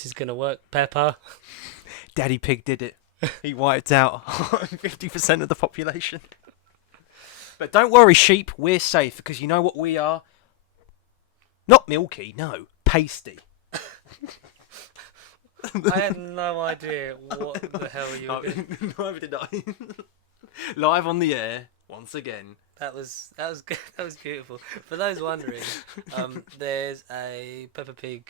this is gonna work, Pepper. Daddy Pig did it. He wiped out 50% of the population. But don't worry, sheep, we're safe, because you know what we are? Not milky, no, pasty. I had no idea what the hell you were doing. Neither did I. Live on the air, once again. That was good. That was beautiful. For those wondering, there's a Peppa Pig.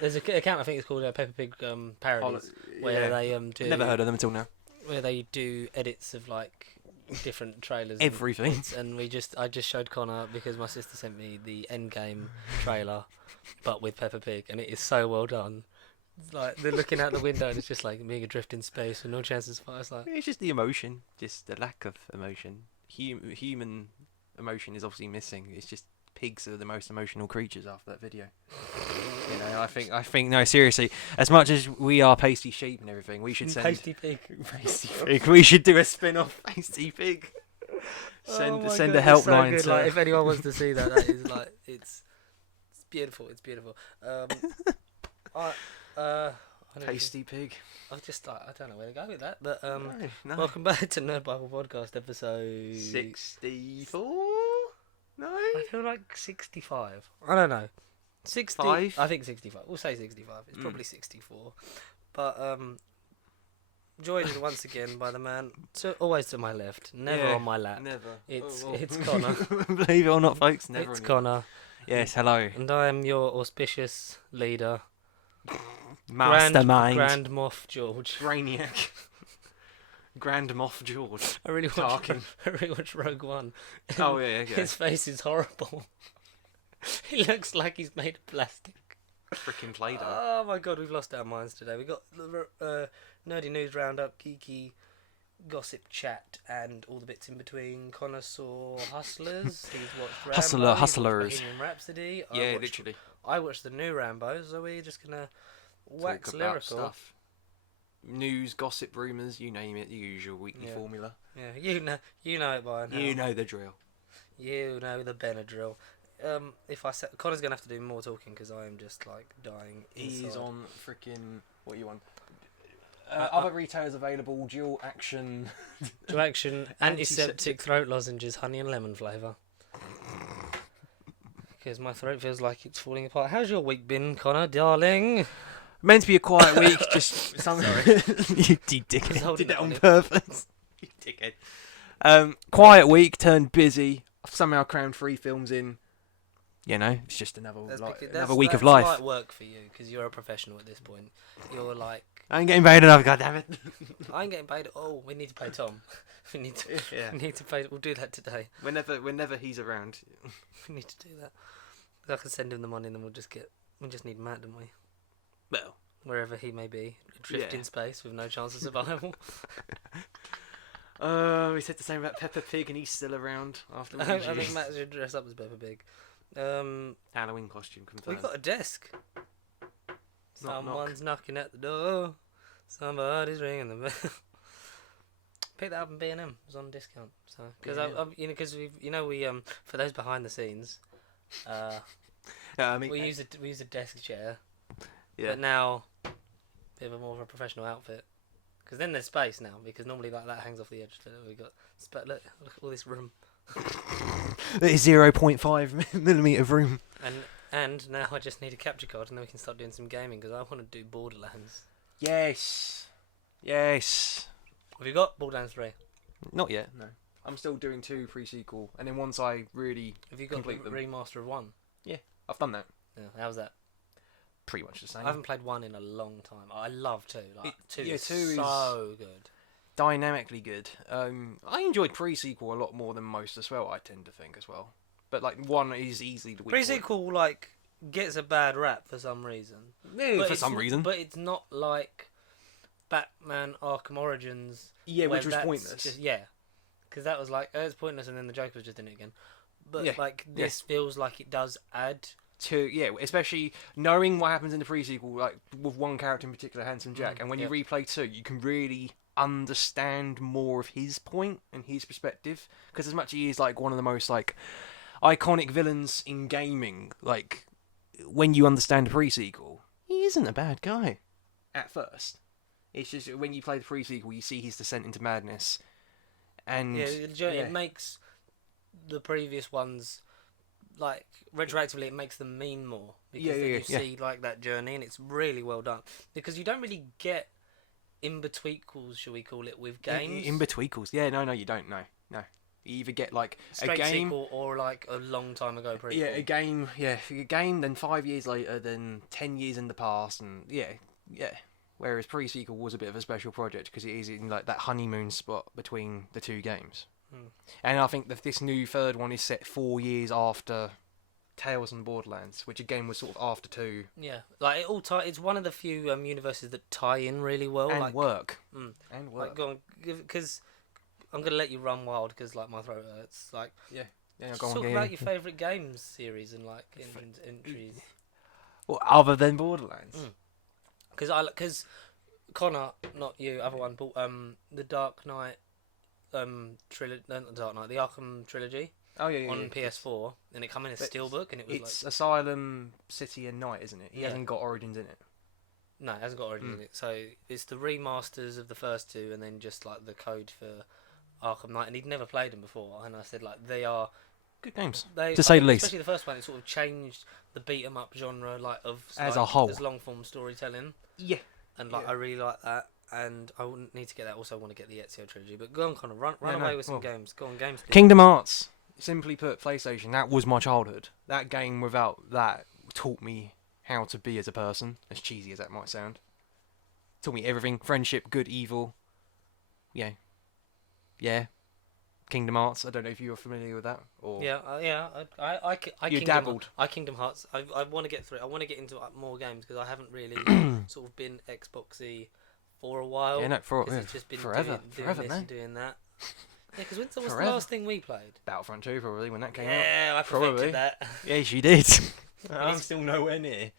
There's an account, I think it's called Peppa Pig Parodies, where they do. Never heard of them until now. Where they do edits of like different trailers. Everything. And I just showed Conor because my sister sent me the Endgame trailer, but with Peppa Pig, and it is so well done. It's like they're looking out the window and it's just like being adrift in space with no chances of fire. It's like It's just the emotion, just the lack of emotion. Human emotion is obviously missing. It's just pigs are the most emotional creatures after that video. You know, I think no, seriously. As much as we are pasty sheep and everything, we should send pasty pig. pasty pig. We should do a spin-off pasty pig. Send God, a it's so helpline good. to. Like, if anyone wants to see that, that is like it's beautiful. It's beautiful. Pasty pig. I don't know where to go with that, but No. welcome back to Nerd Bible Podcast episode 64. No. I feel like 65. I don't know. 60. Five? I think 65. We'll say 65. It's probably 64. But joined once again by the man always to my left, never on my lap. Never. It's Conor. Believe it or not, folks, never. It's on your- Conor. Yes, hello. And I am your auspicious leader, Mastermind. Grand Moff George. Brainiac. Grand Moff George. I really watched Rogue One. Oh yeah, okay. His face is horrible. He looks like he's made of plastic. Freaking Play-Doh. Oh my god, we've lost our minds today. We got the nerdy news roundup, geeky gossip chat, and all the bits in between. Conor saw Hustlers. He's watched Rambo. Hustlers. He's watched Bohemian Rhapsody. Yeah, literally. I watched the new Rambo, so we're just gonna wax Talk about lyrical. stuff. News, gossip, rumours, you name it, the usual weekly formula. Yeah, you know it by now. You know the drill. You know the Benadryl. If I say Connor's gonna have to do more talking because I am just like dying. Inside. He's on freaking what you want. Other retailers available. Dual action. Dual action antiseptic throat lozenges, honey and lemon flavour. Because my throat feels like it's falling apart. How's your week been, Conor, darling? Meant to be a quiet week. Just something. You dickhead. Did that on purpose. You dickhead. Quiet week turned busy. I've somehow crammed 3 films in. You know, it's just another week of life. That's light work for you because you're a professional at this point. You're like, I ain't getting paid enough, goddammit. I ain't getting paid. Oh, we need to pay Tom. We need to pay. We'll do that today. Whenever he's around, we need to do that. I can send him the money, and then we just need Matt, don't we? Well, wherever he may be, adrift in space with no chance of survival. We said the same about Peppa Pig, and he's still around after. I think Matt should dress up as Peppa Pig. Halloween costume confirmed. We got a desk. Someone's knocking at the door. Somebody's ringing the bell. Pick that up in B&M. It was on discount. So because we for those behind the scenes, we use a desk chair. Yeah. But now, bit of a more of a professional outfit. Because then there's space now. Because normally like that hangs off the edge. We got look at all this room. It is 0.5 millimeter room. And now I just need a capture card, and then we can start doing some gaming. Because I want to do Borderlands. Yes. Have you got Borderlands 3? Not yet. No. I'm still doing 2 pre-sequel, and then once I really have you got complete the remaster of 1? Yeah, I've done that. Yeah, how's that? Pretty much the same. I haven't played 1 in a long time. I love 2. Like 2 is 2 is so good. Dynamically good. I enjoyed pre-sequel a lot more than most as well. I tend to think as well, but like 1 is easily the weak pre-sequel point. like gets a bad rap for some reason. Yeah, for some reason. But it's not like Batman Arkham Origins. Yeah, which was pointless. Because that was like it's pointless, and then the Joker was just in it again. But this feels like it does add. Especially knowing what happens in the pre-sequel, like with one character in particular, Handsome Jack, and when you replay 2, you can really understand more of his point and his perspective, because as much as he is like one of the most like iconic villains in gaming, like when you understand the pre-sequel, he isn't a bad guy at first. It's just when you play the pre-sequel, you see his descent into madness, and it makes the previous ones, like, retroactively, it makes them mean more because then you see like that journey, and it's really well done because you don't really get in-betweequels, shall we call it, with games. In-betweequels, no, you don't. No. You either get like straight a game sequel or like a long time ago prequel. A game, then 5 years later, then 10 years in the past, and Whereas pre-sequel was a bit of a special project because it is in like that honeymoon spot between the two games. And I think that this new third one is set 4 years after Tales and Borderlands, which again was sort of after 2. Yeah, like it all it's one of the few universes that tie in really well and like, work. And work. Like, go on, because I'm gonna let you run wild because like my throat hurts. Like talk about your favourite games series and like entries. Well, other than Borderlands. Because Conor, not you, other one, bought the Dark Knight trilogy, not the Dark Knight, the Arkham trilogy. On PS4, and it come in a steelbook, and it was it's Asylum, City, and Night, isn't it? He hasn't got Origins in it. No, it hasn't got Origins in it. So it's the remasters of the first two, and then just like the code for Arkham Knight, and he'd never played them before. And I said like they are good games, to say the least. Especially the first one, it sort of changed the beat 'em up genre, like of as a whole, as long form storytelling. Yeah, and like I really like that. And I wouldn't need to get that. Also, I want to get the Ezio trilogy. But go on, Conor, run away with some games. Go on, games. Please. Kingdom Hearts. Simply put, PlayStation. That was my childhood. That game, without that, taught me how to be as a person. As cheesy as that might sound, taught me everything: friendship, good, evil. Yeah. Kingdom Hearts. I don't know if you're familiar with that. Or I dabbled. Kingdom Hearts. I want to get through it. I want to get into more games because I haven't really sort of been Xboxy for a while. It's just been forever, doing that. Yeah, because what was the last thing we played? Battlefront 2, probably, when that came out. Yeah, I perfected that. Yes, you did. I'm still nowhere near.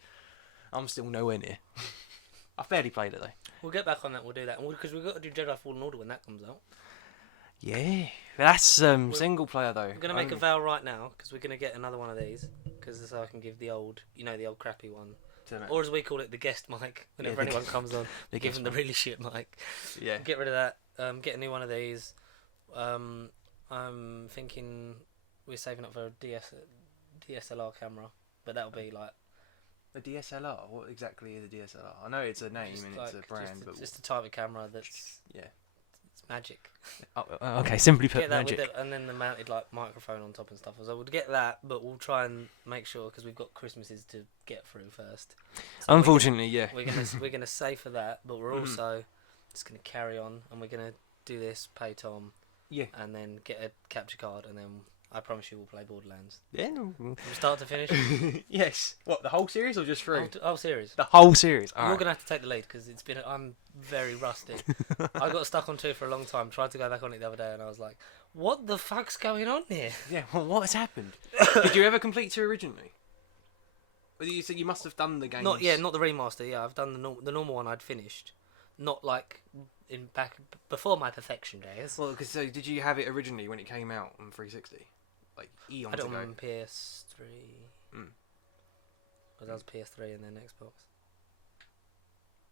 I barely played it, though. We'll get back on that, we'll do that. Because we've got to do Jedi Fallen Order when that comes out. Yeah. That's single player, though. We're going to make a vow right now, because we're going to get another one of these. Because so I can give the old crappy one. Or as we call it, the guest mic. Whenever anyone comes on, give them the really shit mic. Yeah. Get rid of that. Get a new one of these. I'm thinking we're saving up for a DSLR camera, but that'll be like a DSLR. What exactly is a DSLR? I know it's a name and it's a brand, but just a type of camera that's it's magic. Okay, simply put, get that magic. And then the mounted like microphone on top and stuff. So we'll get that, but we'll try and make sure because we've got Christmases to get through first. So unfortunately, we're gonna save for that, but we're also just gonna carry on and we're gonna do this. Pay Tom. Yeah. And then get a capture card, and then I promise you we'll play Borderlands. Yeah. From start to finish. Yes. What, the whole series or just 3? Whole series. The whole series. You're gonna have to take the lead because I'm very rusty. I got stuck on 2 for a long time. Tried to go back on it the other day, and I was like, "What the fuck's going on here?" Yeah. Well, what has happened? Did you ever complete 2 originally? Well, you said you must have done the games. Not the remaster. Yeah, I've done the normal one. I'd finished. Not like back before my perfection days. Well, because so did you have it originally when it came out on 360? Like eons ago. I don't on PS3. Because that was PS3 and then Xbox.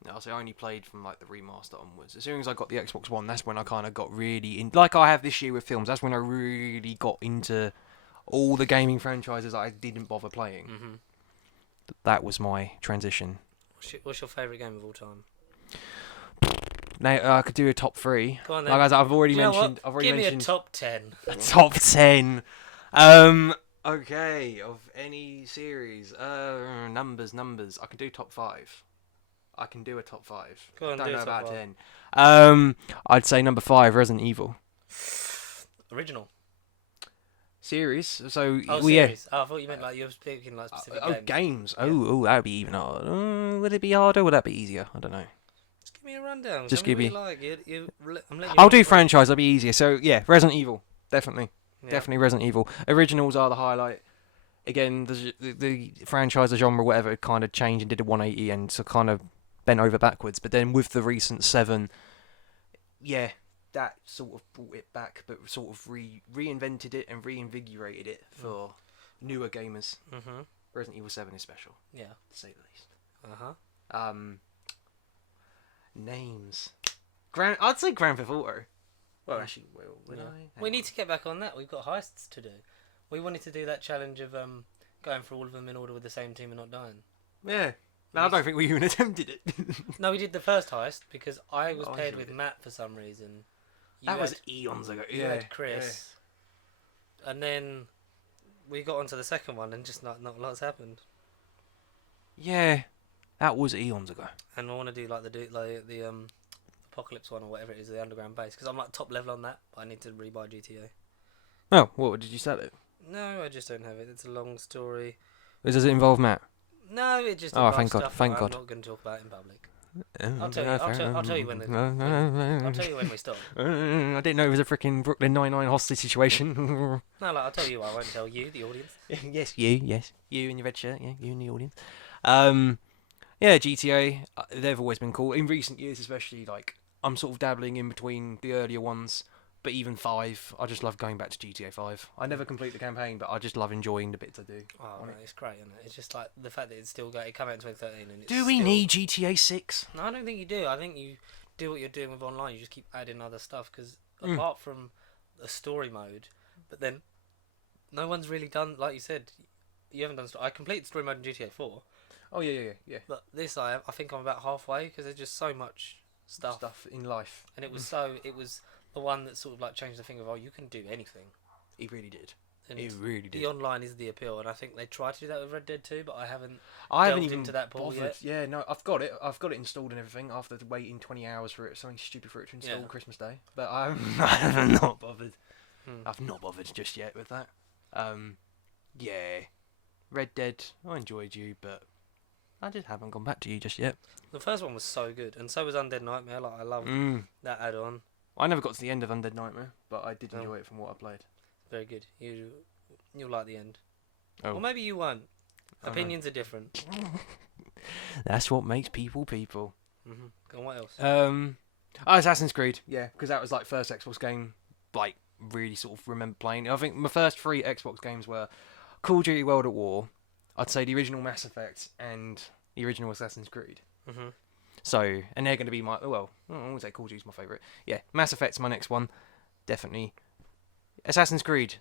No, so I only played from like the remaster onwards. As soon as I got the Xbox One, that's when I kind of got really in. Like I have this year with films. That's when I really got into all the gaming franchises I didn't bother playing. Mm-hmm. That was my transition. What's your favourite game of all time? Now I could do a top 3. Go on then. Like as I've already mentioned. Give me a top 10. A top 10. Okay, of any series. Numbers. I can do top 5. I can do a top 5. Go on, don't do know about 5. 10. I'd say number 5, Resident Evil. Original. Series. So series. Oh, I thought you meant like you were speaking like specific games. Yeah. Oh, that would be even harder. Would it be harder? Or would that be easier? I don't know. Just give me a rundown. Just give me. I'll do franchise. That'll be easier. So yeah, Resident Evil, definitely. Definitely Resident Evil. Originals are the highlight. Again, the franchise, the genre, whatever, kind of changed and did a 180 and so kind of bent over backwards. But then with the recent 7, that sort of brought it back, but sort of reinvented it and reinvigorated it for newer gamers. Mm-hmm. Resident Evil 7 is special. Yeah. To say the least. Uh-huh. Names. I'd say Grand Theft Auto. Well, actually, would I? We need to get back on that. We've got heists to do. We wanted to do that challenge of going through all of them in order with the same team and not dying. Yeah. No, I don't think we even attempted it. No, we did the first heist because I was Oh, I paired see with it. Matt for some reason. That was eons ago. You had Chris. And then we got onto the second one and just not a lot's happened. Yeah. That was eons ago. And I want to do like the Apocalypse one or whatever it is, the underground base, because I'm like top level on that, but I need to rebuy GTA. Oh, what, did you sell it? No, I just don't have it. It's a long story. Does it involve Matt? No, it just Oh, involves thank God, stuff thank that God. I'm not going to talk about in public. I'll tell you when I'll tell you when we stop. I didn't know it was a freaking Brooklyn Nine-Nine hostage situation. No, like, I'll tell you. I won't tell you, the audience. Yes, you in your red shirt. Yeah, you in the audience. Yeah, GTA. They've always been cool. In recent years, especially, like I'm sort of dabbling in between the earlier ones. But even 5, I just love going back to GTA 5. I never complete the campaign, but I just love enjoying the bits I do. Oh, no, it's great, isn't it? It's just like the fact that it's still got. It came out in 2013, and it's Do we still... need GTA 6? No, I don't think you do. I think you do what you're doing with online. You just keep adding other stuff because apart from a story mode, but then no one's really done. Like you said, you haven't done. I completed story mode in GTA 4. Oh yeah. But this I think I'm about halfway because there's just so much stuff in life, and it was the one that sort of like changed the thing of you can do anything. He really did. And He really did. The online is the appeal, and I think they tried to do that with Red Dead 2, but I haven't even into that pool bothered. yet. Yeah, no, I've got it installed and everything after waiting 20 hours for it, something stupid for it to install Christmas Day. But I'm not bothered. I've not bothered just yet with that. Yeah, Red Dead, I enjoyed you, but I just haven't gone back to you just yet. The first one was so good, and so was Undead Nightmare. Like I love that add-on. I never got to the end of Undead Nightmare, but I did enjoy it from what I played. Very good. You'll like the end. Oh. Or maybe you won't. Opinions are different. That's what makes people people. Mm-hmm. And what else? Assassin's Creed. Yeah, because that was like first Xbox game. Like really sort of remember playing. I think my first 3 Xbox games were Call of Duty: World at War. I'd say the original Mass Effect and the original Assassin's Creed. Mm-hmm. So, and they're going to be my... Well, I would say Call of Duty's my favourite. Yeah, Mass Effect's my next one. Definitely. Assassin's Creed.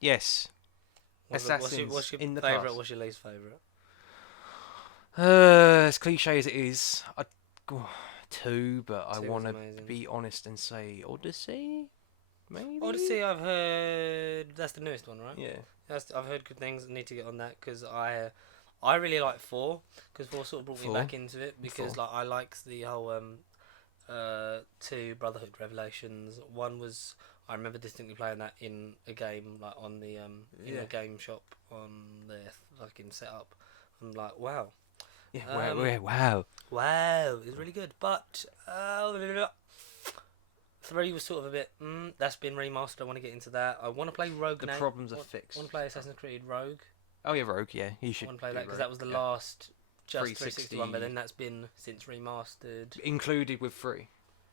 Yes. Assassins what's your in the favourite? past. What's your least favourite? As cliche as it is, I'd go 2, but I 2 want was to amazing. be honest and say Odyssey? Maybe? Odyssey, I've heard... That's the newest one, right? Yeah. I've heard good things. I need to get on that because I really like 4 because 4 sort of brought me 4? back into it because 4. like I liked the whole 2 Brotherhood Revelations. 1 was I remember distinctly playing that in a game like on the in the game shop on their fucking setup. I'm like wow. Yeah, wow. Wow, it was really good. But 3 was sort of a bit. That's been remastered. I want to get into that. I want to play Rogue. The problems are fixed. I want to play Assassin's Creed Rogue. Oh yeah, Rogue. Yeah, you should. I want to play that because Rogue. that was the last just 360 361, but then that's been since remastered. Included with 3.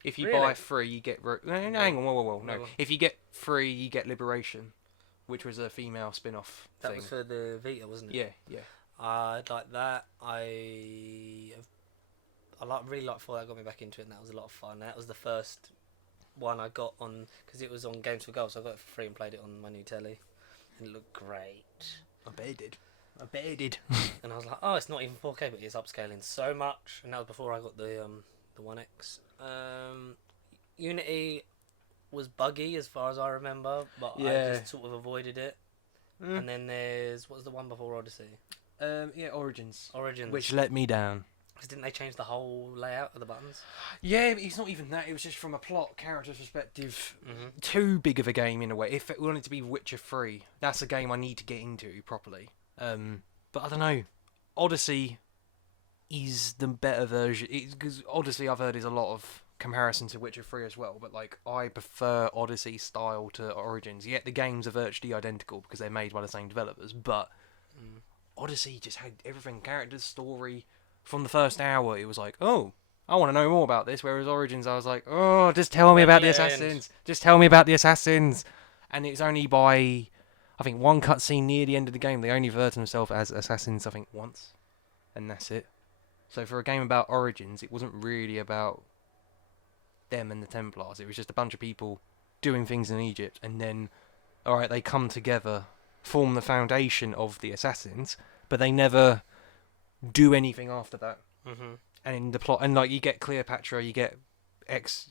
If you Really? buy 3, you get Rogue. No, hang on, whoa. No, No. if you get 3, you get Liberation, which was a female spin-off That thing. was for the Vita, wasn't it? Yeah. I'd like that. Really like 4. That got me back into it, and that was a lot of fun. That was the first one I got on because it was on Games for Gold, so I got it for free and played it on my new telly, and it looked great. I bet it did. And I was like, oh, it's not even 4K, but it's upscaling so much. And that was before I got the 1X. Unity was buggy as far as I remember, but I just sort of avoided it. And then there's what's the one before Odyssey? Origins. Origins. Which let me down. 'Cause didn't they change the whole layout of the buttons? Yeah, but it's not even that. It was just from a plot, character perspective, Mm-hmm. too big of a game in a way. If it wanted to be Witcher 3, that's a game I need to get into properly. But I don't know. Odyssey is the better version. Because Odyssey, I've heard, is a lot of comparison to Witcher 3 as well. But like, I prefer Odyssey style to Origins. Yet the games are virtually identical because they're made by the same developers. But Odyssey just had everything: characters, story. From the first hour, it was like, oh, I want to know more about this. Whereas Origins, I was like, oh, just tell me about the assassins. Just tell me about the assassins. And it's only by, I think, one cutscene near the end of the game, they only refer to themselves as assassins, I think, once. And that's it. So for a game about Origins, it wasn't really about them and the Templars. It was just a bunch of people doing things in Egypt, and then, alright, they come together, form the foundation of the Assassins, but they never do anything after that. Mm-hmm. And in the plot, and like you get Cleopatra, you get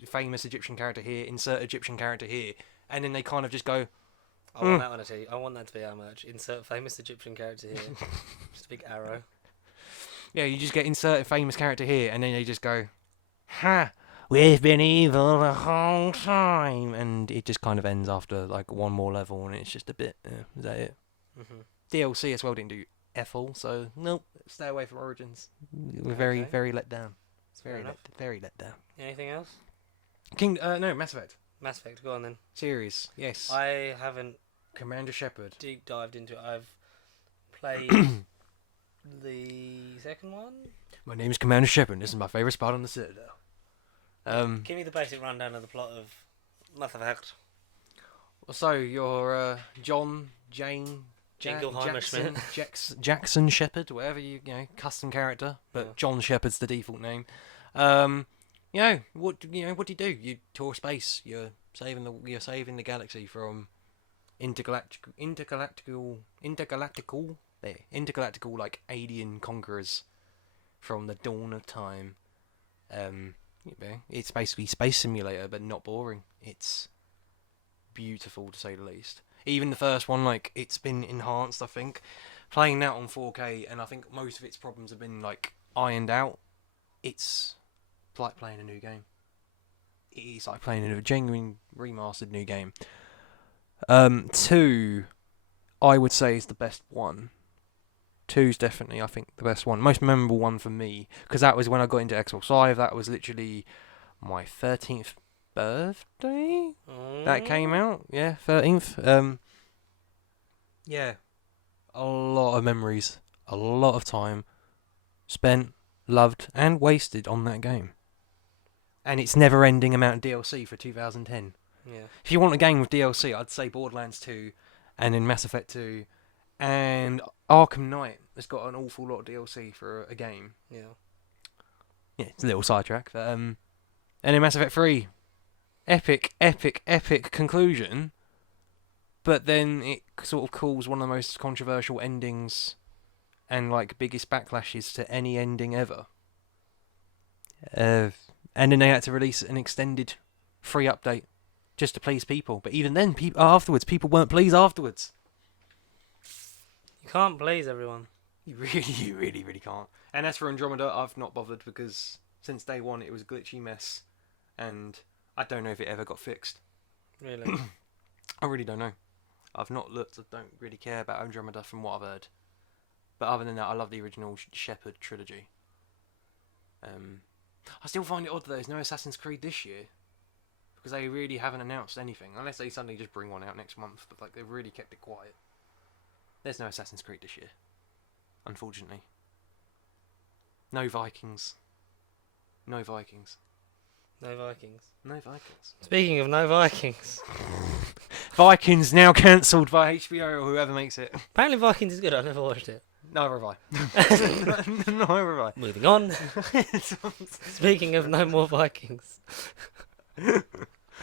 famous Egyptian character here, insert Egyptian character here, and then they kind of just go. I want that one to I want that to be our merch. Insert famous Egyptian character here. Just a big arrow. Yeah, you just get insert famous character here, and then they just go, "Ha, we've been evil the whole time," and it just kind of ends after like one more level, and it's just a bit. Is that it? Mm-hmm. DLC as well didn't do Ethel, so nope. Stay away from Origins. We're very, very let down. It's very let down. Anything else? No, Mass Effect Mass Effect, go on then. series. Yes. I haven't Commander Shepard. deep dived into it. I've played the second one. My name's Commander Shepard. This is my favourite spot on the Citadel. Give me the basic rundown of the plot of Mass Effect. So you're John, Jane, Jingleheimer Schmidt. Jackson Shepard, whatever you know, custom character, but Yeah. John Shepard's the default name. What do you do? You tour space. You're saving the galaxy from intergalactical like alien conquerors from the dawn of time. It's basically Space Simulator, but not boring. It's beautiful to say the least. Even the first one, like, it's been enhanced, I think. Playing that on 4K, and I think most of its problems have been, like, ironed out. It's like playing a new game. It is like playing a genuine remastered new game. 2, I would say, is the best one. 2's definitely, I think, the best one. Most memorable one for me, because that was when I got into Xbox Live. That was literally my 13th birthday that came out. Yeah, 13th. Yeah, a lot of memories, a lot of time spent, loved, and wasted on that game. And it's never-ending amount of DLC for 2010. Yeah. If you want a game with DLC, I'd say Borderlands 2, and then Mass Effect 2, and Arkham Knight has got an awful lot of DLC for a game. Yeah. Yeah, it's a little sidetrack, but and then Mass Effect 3, epic conclusion, but then it sort of caused one of the most controversial endings and like biggest backlashes to any ending ever. And then they had to release an extended free update just to please people, but even then, people weren't pleased afterwards. You can't please everyone. You really can't. And as for Andromeda, I've not bothered because since day one it was a glitchy mess, and I don't know if it ever got fixed. Really? I really don't know. I've not looked. I don't really care about Andromeda from what I've heard. But other than that, I love the original Shepard trilogy. I still find it odd that there's no Assassin's Creed this year, because they really haven't announced anything, unless they suddenly just bring one out next month. But like they've really kept it quiet. There's no Assassin's Creed this year, unfortunately. No Vikings. No Vikings. Speaking of no Vikings. Vikings now cancelled by HBO or whoever makes it. Apparently Vikings is good. I've never watched it. Neither have I. Neither have I. Moving on. Speaking of no more Vikings.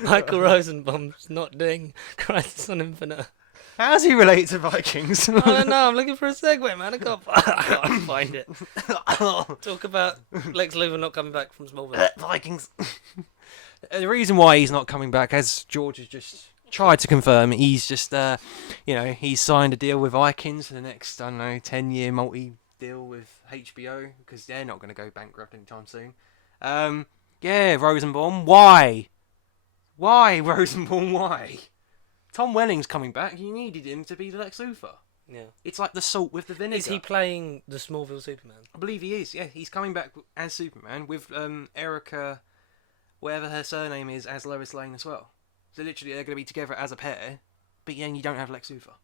Michael Rosenbaum's not doing Crisis on Infinite. How's he related to Vikings? I don't know. I'm looking for a segue, man. I can't find it. Talk about Lex Luthor not coming back from Smallville. Vikings. The reason why he's not coming back, as George has just tried to confirm, he's just, he's signed a deal with Vikings for the next, 10-year multi-deal with HBO, because they're not going to go bankrupt anytime soon. Rosenbaum, why? Why, Rosenbaum, why? Tom Welling's coming back. You needed him to be the Lex Luthor. Yeah. It's like the salt with the vinegar. Is he playing the Smallville Superman? I believe he is. Yeah, he's coming back as Superman with Erica, whatever her surname is, as Lois Lane as well. So literally, they're going to be together as a pair. But then you don't have Lex Luthor.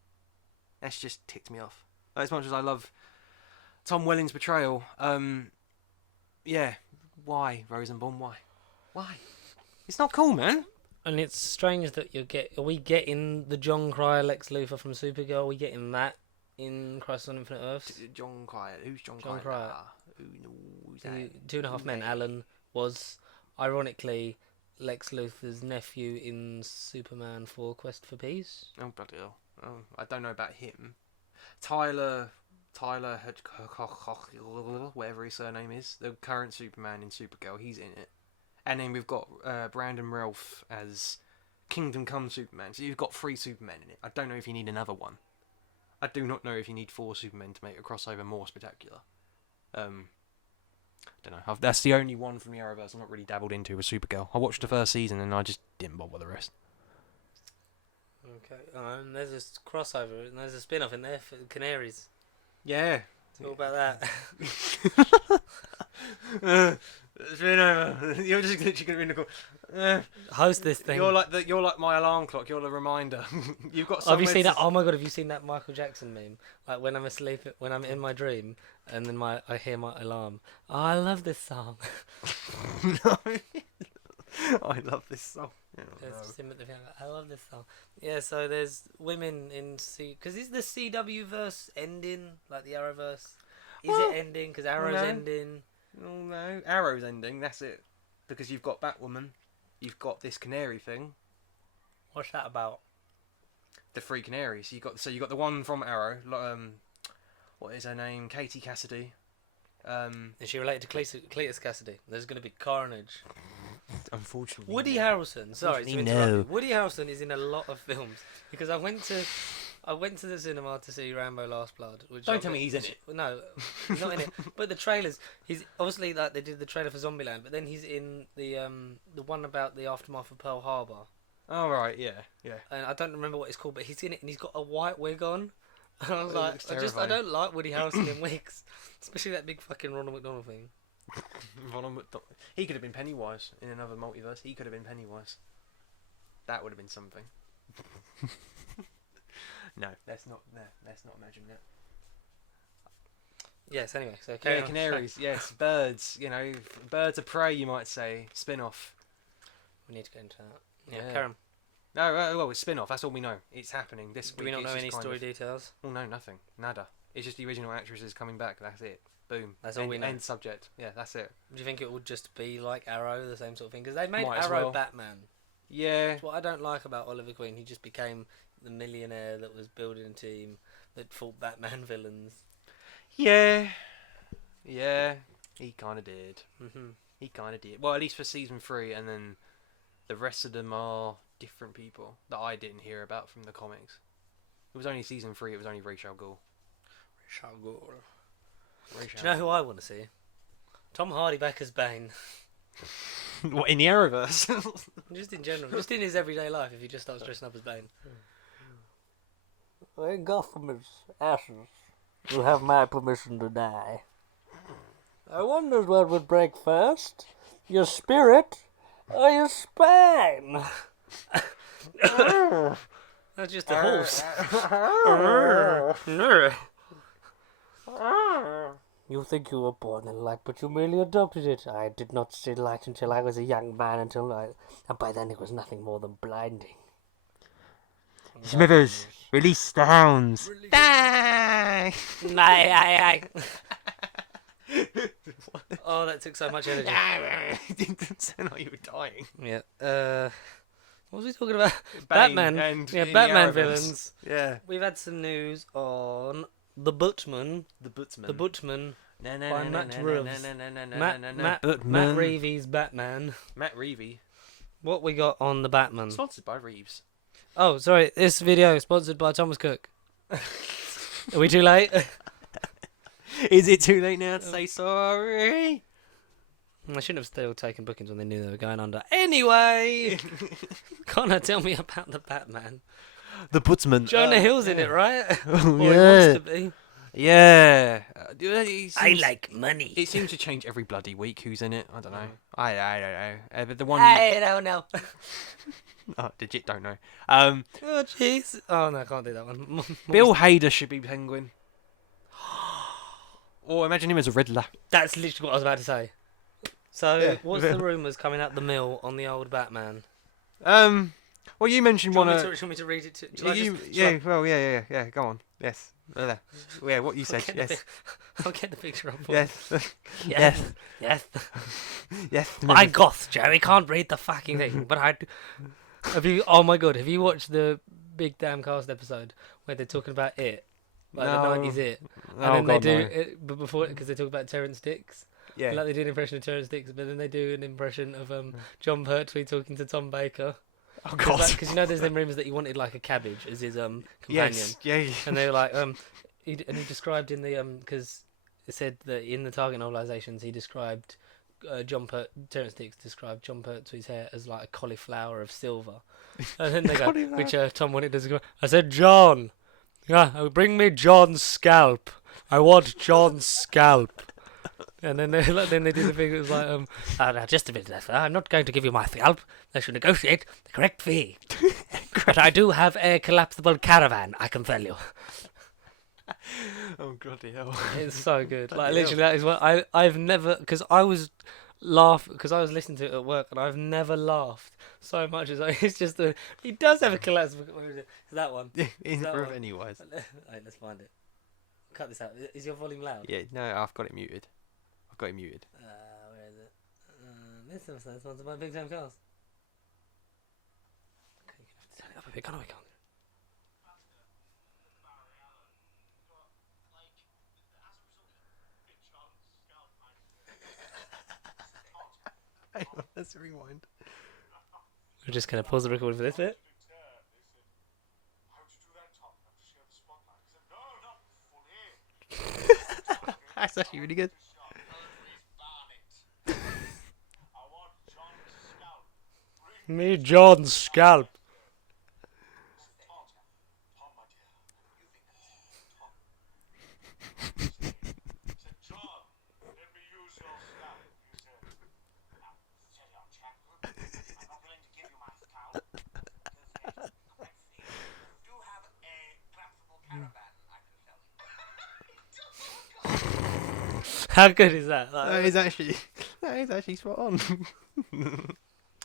That's just ticked me off. As much as I love Tom Welling's portrayal, why Rosenbaum? Why? It's not cool, man. And it's strange that are we getting the John Cryer Lex Luthor from Supergirl? Are we getting that in Crisis on Infinite Earths? John Cryer. Who's John John Cryer? Cryer. Who knows? Two and a Half Men. Alan was, ironically, Lex Luthor's nephew in Superman 4: Quest for Peace. Oh bloody hell! Oh, I don't know about him. Tyler, whatever his surname is, the current Superman in Supergirl, he's in it. And then we've got Brandon Routh as Kingdom Come Superman. So you've got 3 Supermen in it. I don't know if you need another one. I do not know if you need 4 Supermen to make a crossover more spectacular. Don't know. That's the only one from the Arrowverse I've not really dabbled into with Supergirl. I watched the first season and I just didn't bother the rest. Okay, and there's a crossover, and there's a spin-off in there for Canaries. Yeah. It's all about that. Spin-over. You're just literally going to be in the corner. Host this thing. You're like my alarm clock. You're the reminder. You've got. Have you seen that? Oh my god! Have you seen that Michael Jackson meme? Like when I'm asleep, when I'm in my dream, and then I hear my alarm. Oh, I love this song. No. I love this song. I love this song. Yeah, so there's women in because is the CW verse ending, like the Arrowverse? Is it ending? Because Arrow's ending. Oh no, Arrow's ending. That's it. Because you've got Batwoman, you've got this canary thing. What's that about? The 3 canaries. You got the one from Arrow. What is her name? Katie Cassidy. Is she related to Cletus Cassidy? There's going to be carnage. Unfortunately, Woody Harrelson. Sorry to interrupt no. you. Woody Harrelson is in a lot of films because I went to the cinema to see Rambo: Last Blood. Don't tell me he's in it. No, he's not in it. But the trailers, he's obviously like they did the trailer for Zombieland, but then he's in the one about the aftermath of Pearl Harbor. Oh right, yeah. And I don't remember what it's called, but he's in it and he's got a white wig on. And I was like, I terrifying. don't like Woody Harrelson in wigs, especially that big fucking Ronald McDonald thing. He could have been Pennywise in another multiverse. He could have been Pennywise. That would have been something. No, let's not imagine that. Yes. Anyway, so canaries. Yes, birds. Birds of prey. You might say spin-off. We need to get into that. Yeah, Yeah. Karen. No, well, it's spin-off. That's all we know. It's happening this week. Do we not know It's any just story details? Well, no, nothing. Nada. It's just the original actresses coming back. That's it. Boom. That's all we know. End subject. Yeah, that's it. Do you think it would just be like Arrow, the same sort of thing? Because they made Might as Arrow well. Batman. Yeah. That's what I don't like about Oliver Queen. He just became the millionaire that was building a team that fought Batman villains. Yeah. Yeah. He kind of did. Mm-hmm. He kind of did. Well, at least for season 3, and then the rest of them are different people that I didn't hear about from the comics. It was only season 3. It was only Ra's al Ghul. Do you know who I want to see? Tom Hardy back as Bane. What, in the Arrowverse? Just in general. Just in his everyday life if he just starts dressing up as Bane. In Gotham's ashes, you have my permission to die. I wondered what would break first. Your spirit or your spine? That's just a horse. You think you were born in light, but you merely adopted it. I did not see light until I was a young man, and by then it was nothing more than blinding. Smithers, release the hounds. Die! Aye. Oh, that took so much energy. It didn't sound like you were dying. Yeah. What was we talking about? Bane Batman. and Yeah, the Batman Arrowverse. villains. Yeah. We've had some news on The Buttman. The Buttman. The Buttman. By Matt Reeves. Matt Reeves' Batman. Matt Reevey. What we got on The Batman? Sponsored by Reeves. Oh, sorry. This video is sponsored by Thomas Cook. Are we too late? Is it too late now to say sorry? I shouldn't have still taken bookings when they knew they were going under. Anyway, Connor, tell me about the Batman. The Buttman. Jonah Hill's in it, right? Oh, Or he yeah. wants to be. Yeah. I like money. It seems to change every bloody week who's in it. I don't know. I don't know. But the one. I don't know. Oh, legit don't know. Oh, jeez. Oh, no, I can't do that one. Bill Hader should be Penguin. Or imagine him as a Riddler. That's literally what I was about to say. So, Yeah. what's the rumours coming out the mill on the old Batman? Well, you mentioned Do you one. want me to read it to Yeah. Go on. Yes. Yeah, what you said. Yes. I'll get the picture up. Yes. Yes. Yes. Yes. My goth, Jerry can't read the fucking thing, but I do. Have you? Oh my god! Have you watched the Big Damn Cast episode where they're talking about it, like the No. '90s it, and Oh then God, they do no. it, but before because they talk about Terrence Dicks. Yeah. Like they do an impression of Terrence Dicks, but then they do an impression of John Pertwee talking to Tom Baker. Oh God. Because you know there's them rumours that he wanted like a cabbage as his companion. Yes. Yeah. And they were like he described in the because it said that in the target novelizations he described Terrence Dicks described John Pertwee's hair as like a cauliflower of silver. And then they go, which Tom wanted to go. I said, John, bring me John's scalp. I want John's scalp. And then they did the thing. It was like, now just a minute, sir. I'm not going to give you my scalp. I should negotiate the correct fee. But I do have a collapsible caravan, I can tell you. Oh bloody hell! It's so good. Like Bloody literally, that is what I've never because I was listening to it at work and I've never laughed so much as it's just he does have a collapsible. Is that one? In that proof one? anyways. Right, let's find it. Cut this out. Is your volume loud? Yeah, no, I've got it muted. Where Where is it? This one's about Big Time Cars. Okay, you have to turn it up a bit. Can't we? Hang on, let's rewind. We're just gonna pause the recording for this bit. That's actually really good. Me John's scalp. How good is that? Like, That is actually spot on.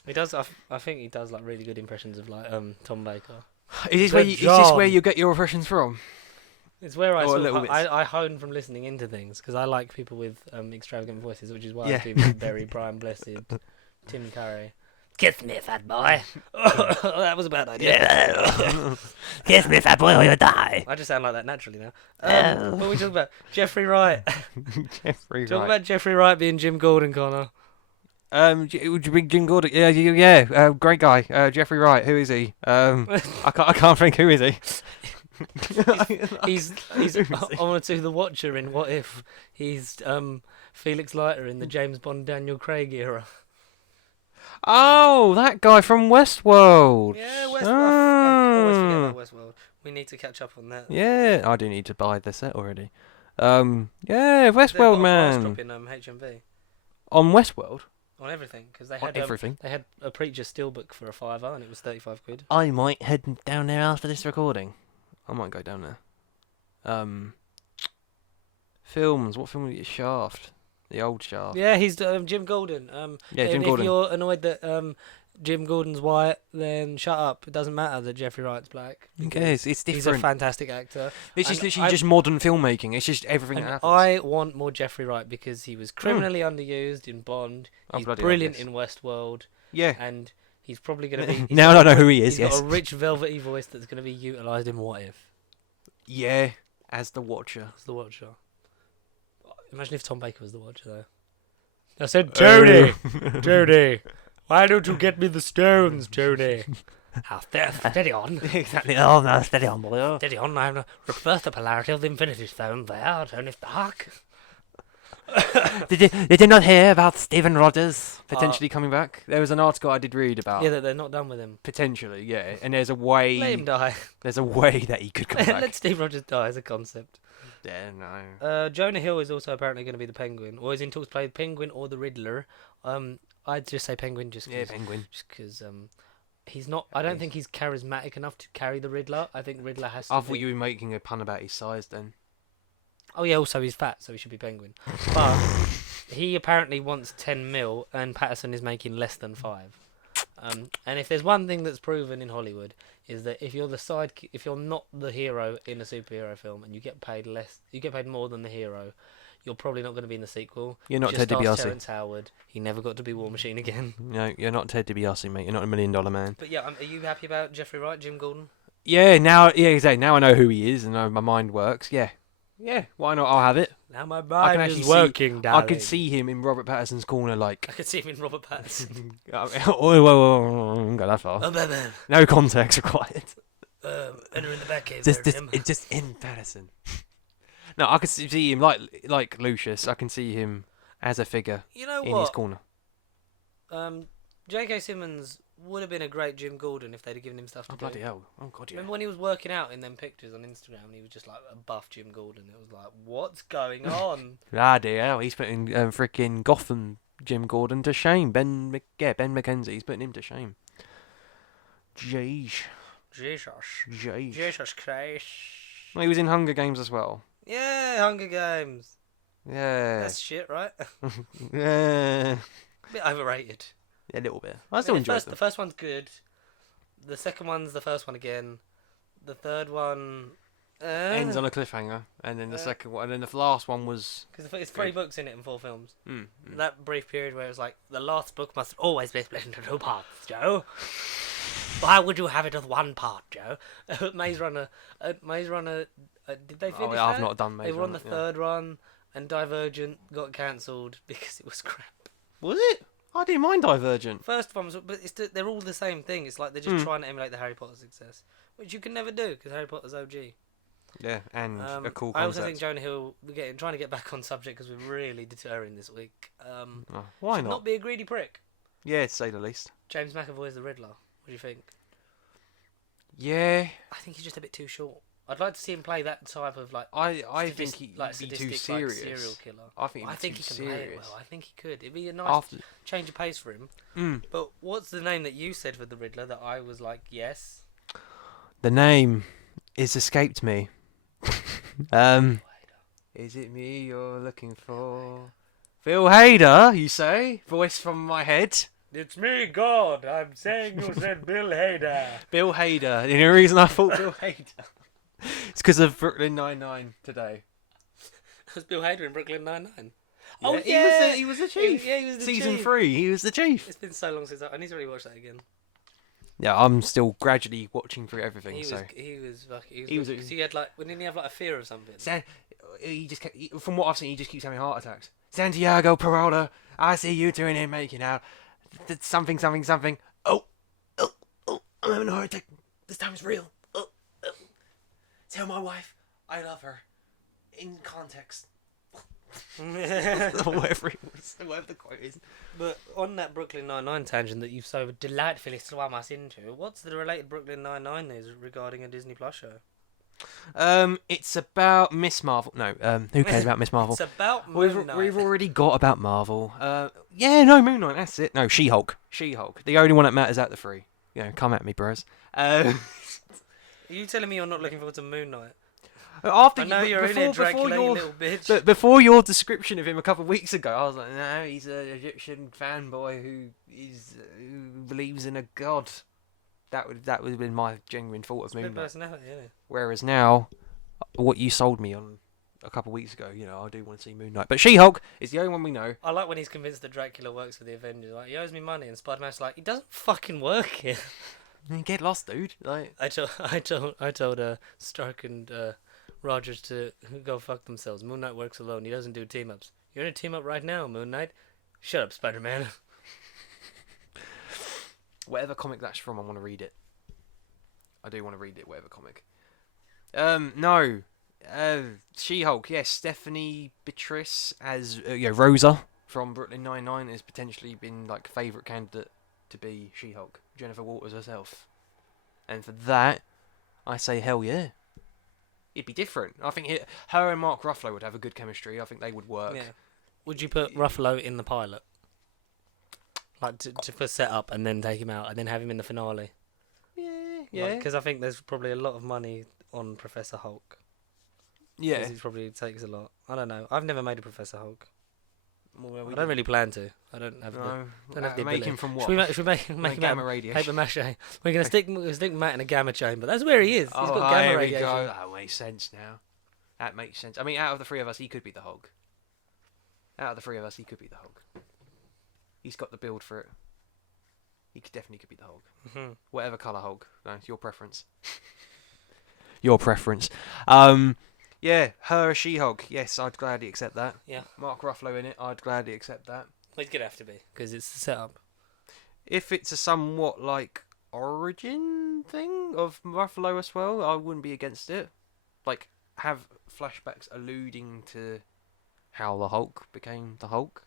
he does. I think he does like really good impressions of like Tom Baker. Is this where you get your impressions from? It's where Oh, I hone from listening into things because I like people with extravagant voices, which is why I Yeah. do Barry, Brian Blessed, Tim Curry. Kiss me, fat boy. That was a bad idea. Kiss me, fat boy, or you die. I just sound like that naturally now. What are we talking about? Jeffrey Wright. Jeffrey Talk Wright. about Jeffrey Wright being Jim Gordon, Connor. Would you bring Jim Gordon? Yeah. Great guy. Jeffrey Wright. Who is he? I can't think. Who is he? He's I want to do the Watcher in What If. He's Felix Leiter in the James Bond Daniel Craig era. Oh, that guy from Westworld. Yeah, Westworld. I always forget about Westworld. We need to catch up on that. Yeah, I do need to buy the set already. Yeah, They've got Westworld a price man. drop in HMV On Westworld. on everything because On everything. they had a Preacher Steelbook for a £5 and it was 35 quid. I might head down there after this recording. I might go down there. Films. What film was it? Shaft. The old Shaft. Yeah, he's Jim Gordon. Yeah, Jim if Gordon. you're annoyed that Jim Gordon's white, then shut up. It doesn't matter that Jeffrey Wright's black. Who cares? It's He's a different. fantastic actor. This is and literally I- just modern filmmaking. It's just everything And that happens. I want more Jeffrey Wright because he was criminally underused in Bond. Oh, He's bloody brilliant hell, yes. in Westworld, yeah. and he's probably going to be. Now I know who he is. He's Yes. got a rich, velvety voice that's going to be utilised in What If. Yeah. As the Watcher. As the Watcher. Imagine if Tom Baker was the Watcher, though. I said, Jody, Jody, why don't you get me the stones, Jody? Steady on. Exactly. Oh, no, steady on, boy. Oh. Steady on. I'm reverse the polarity of the Infinity Stone there. Turn it dark. Did you not hear about Stephen Rogers? Potentially coming back. There was an article I did read about. Yeah, that they're not done with him. Potentially, yeah. And there's a way. Let him die. There's a way that he could come back. Let Steve Rogers die as a concept. Yeah, no. Jonah Hill is also apparently going to be the Penguin, or is in talks to play the Penguin or the Riddler. I'd just say Penguin just Yeah, because Penguin. he's not. I don't think he's charismatic enough to carry the Riddler. I think Riddler has to. I thought be- you were making a pun about his size then. Oh yeah, also he's fat, so he should be Penguin. But he apparently wants 10 mil, and Patterson is making less than 5. And if there's one thing that's proven in Hollywood, is that if you're if you're not the hero in a superhero film and you get paid less, you get paid more than the hero, you're probably not going to be in the sequel. You're not Just Ted ask DiBiase. Terrence Howard. He never got to be War Machine again. No, you're not Ted DiBiase, mate. You're not $1 Million Man. But yeah, are you happy about Jeffrey Wright, Jim Gordon? Yeah, exactly. Now I know who he is and my mind works. Yeah. Yeah, why not? I'll have it. Now my I can mind actually is working, darling. I could see him in Robert Pattinson's corner, like. I could see him in Robert Pattinson. Whoa, go that far. Oh, Batman. No context required. Enter in the Batcave. Just in Patterson. No, I could see him like Lucius. I can see him as a figure You know in what? his corner. J.K. Simmons would have been a great Jim Gordon if they'd have given him stuff to do. Bloody hell! Oh god, yeah. Remember when he was working out in them pictures on Instagram and he was just like a buff Jim Gordon? It was like, what's going on? Bloody hell! He's putting freaking Gotham Jim Gordon to shame. Ben McKenzie. He's putting him to shame. Jeez. Jesus Christ. Well, he was in Hunger Games as well. Yeah, Hunger Games. Yeah. That's shit, right? Yeah. A bit overrated. A little bit. I still enjoy The first one's good. The second one's the first one again. The third one ends on a cliffhanger, and then the second one, and then the last one was because it's 3 books in it and 4 films. Mm. That brief period where it was like the last book must always be split into 2 parts, Joe. Why would you have it as 1 part, Joe? Maze Runner. Did they finish I've that? not done Maze They were on Runner, the 3rd run, and Divergent got cancelled because it was crap. Was it? I didn't mind Divergent. First one was, but they're all the same thing. It's like they're just trying to emulate the Harry Potter success, which you can never do because Harry Potter's OG. Yeah, and a cool concept. I also think Jonah Hill. Trying to get back on subject because we're really deterring this week. Why should not? not be a greedy prick. Yeah, to say the least. James McAvoy is the Riddler. What do you think? Yeah, I think he's just a bit too short. I'd like to see him play that type of like. I think he'd like be too sadistic, serious. Like, serial killer. I think he too can play it serious. well. I think he could. It'd be a nice change of pace for him. Mm. But what's the name that you said for the Riddler that I was like, yes? The name is escaped me. Is it me you're looking for? Bill Hader, you say? Voice from my head. It's me, God. I'm saying you said Bill Hader. Bill Hader. The only reason I thought Bill Hader. It's because of Brooklyn Nine-Nine today. Was Bill Hader in Brooklyn Nine-Nine? Oh yeah, he was the chief. He was the Season chief. 3, he was the chief. It's been so long since I need to rewatch that again. Yeah, I'm still gradually watching through everything. He so was. Because he had like, didn't he have like a fear of something? From what I've seen, he just keeps having heart attacks. Santiago Peralta, I see you two in here making out. Something. Oh, I'm having a heart attack. This time it's real. Tell my wife I love her. In context. Whatever the quote is. But on that Brooklyn Nine-Nine tangent that you've so delightfully swam us into, what's the related Brooklyn Nine-Nine news regarding a Disney Plus show? It's about Miss Marvel. No, who cares about Miss Marvel? It's about Moon Knight. We've already got about Marvel. Moon Knight, that's it. No, She-Hulk. The only one that matters out of the 3. Come at me, bros. Are you telling me you're not looking forward to Moon Knight? I know you're in it, Dracula, you little bitch. But before your description of him a couple of weeks ago, I was like, no, he's an Egyptian fanboy who believes in a god. That would have been my genuine thought of Moon Knight. Personality, yeah. Whereas now, what you sold me on a couple of weeks ago, I do want to see Moon Knight. But She-Hulk is the only one we know. I like when he's convinced that Dracula works for the Avengers. Like, he owes me money, and Spider-Man's like, he doesn't fucking work here. Get lost, dude. Like, I told Stark and Rogers to go fuck themselves. Moon Knight works alone. He doesn't do team-ups. You're in a team-up right now, Moon Knight. Shut up, Spider-Man. Whatever comic that's from, I want to read it. I do want to read it, whatever comic. She-Hulk, yes. Stephanie Beatrice as Rosa from Brooklyn Nine-Nine has potentially been like favourite candidate to be She-Hulk. Jennifer Walters herself. And for that, I say hell yeah. It'd be different. I think her and Mark Ruffalo would have a good chemistry. I think they would work. Yeah. Would you put Ruffalo in the pilot? Like for set up and then take him out and then have him in the finale? Yeah. Because I think there's probably a lot of money on Professor Hulk. Yeah. Because he probably takes a lot. I don't know. I've never made a Professor Hulk. Well, we I don't really plan to. I don't have the. No. Don't have the Make ability. him from Should we what? make, should we make him gamma out of radiation. paper mache? We're gonna stick Matt in a gamma chamber. That's where he is. He's got gamma here radiation. we go. That makes sense now. That makes sense. I mean, out of the three of us, he could be the Hulk. Out of the three of us, he could be the Hulk. He's got the build for it. He definitely could be the Hulk. Mhm. Whatever colour Hulk. No, it's your preference. Your preference. Yeah, her She-Hulk. Yes, I'd gladly accept that. Yeah. Mark Ruffalo in it, I'd gladly accept that. Well, it's gonna have to be because it's the setup. If it's a somewhat like origin thing of Ruffalo as well, I wouldn't be against it. Like, have flashbacks alluding to how the Hulk became the Hulk.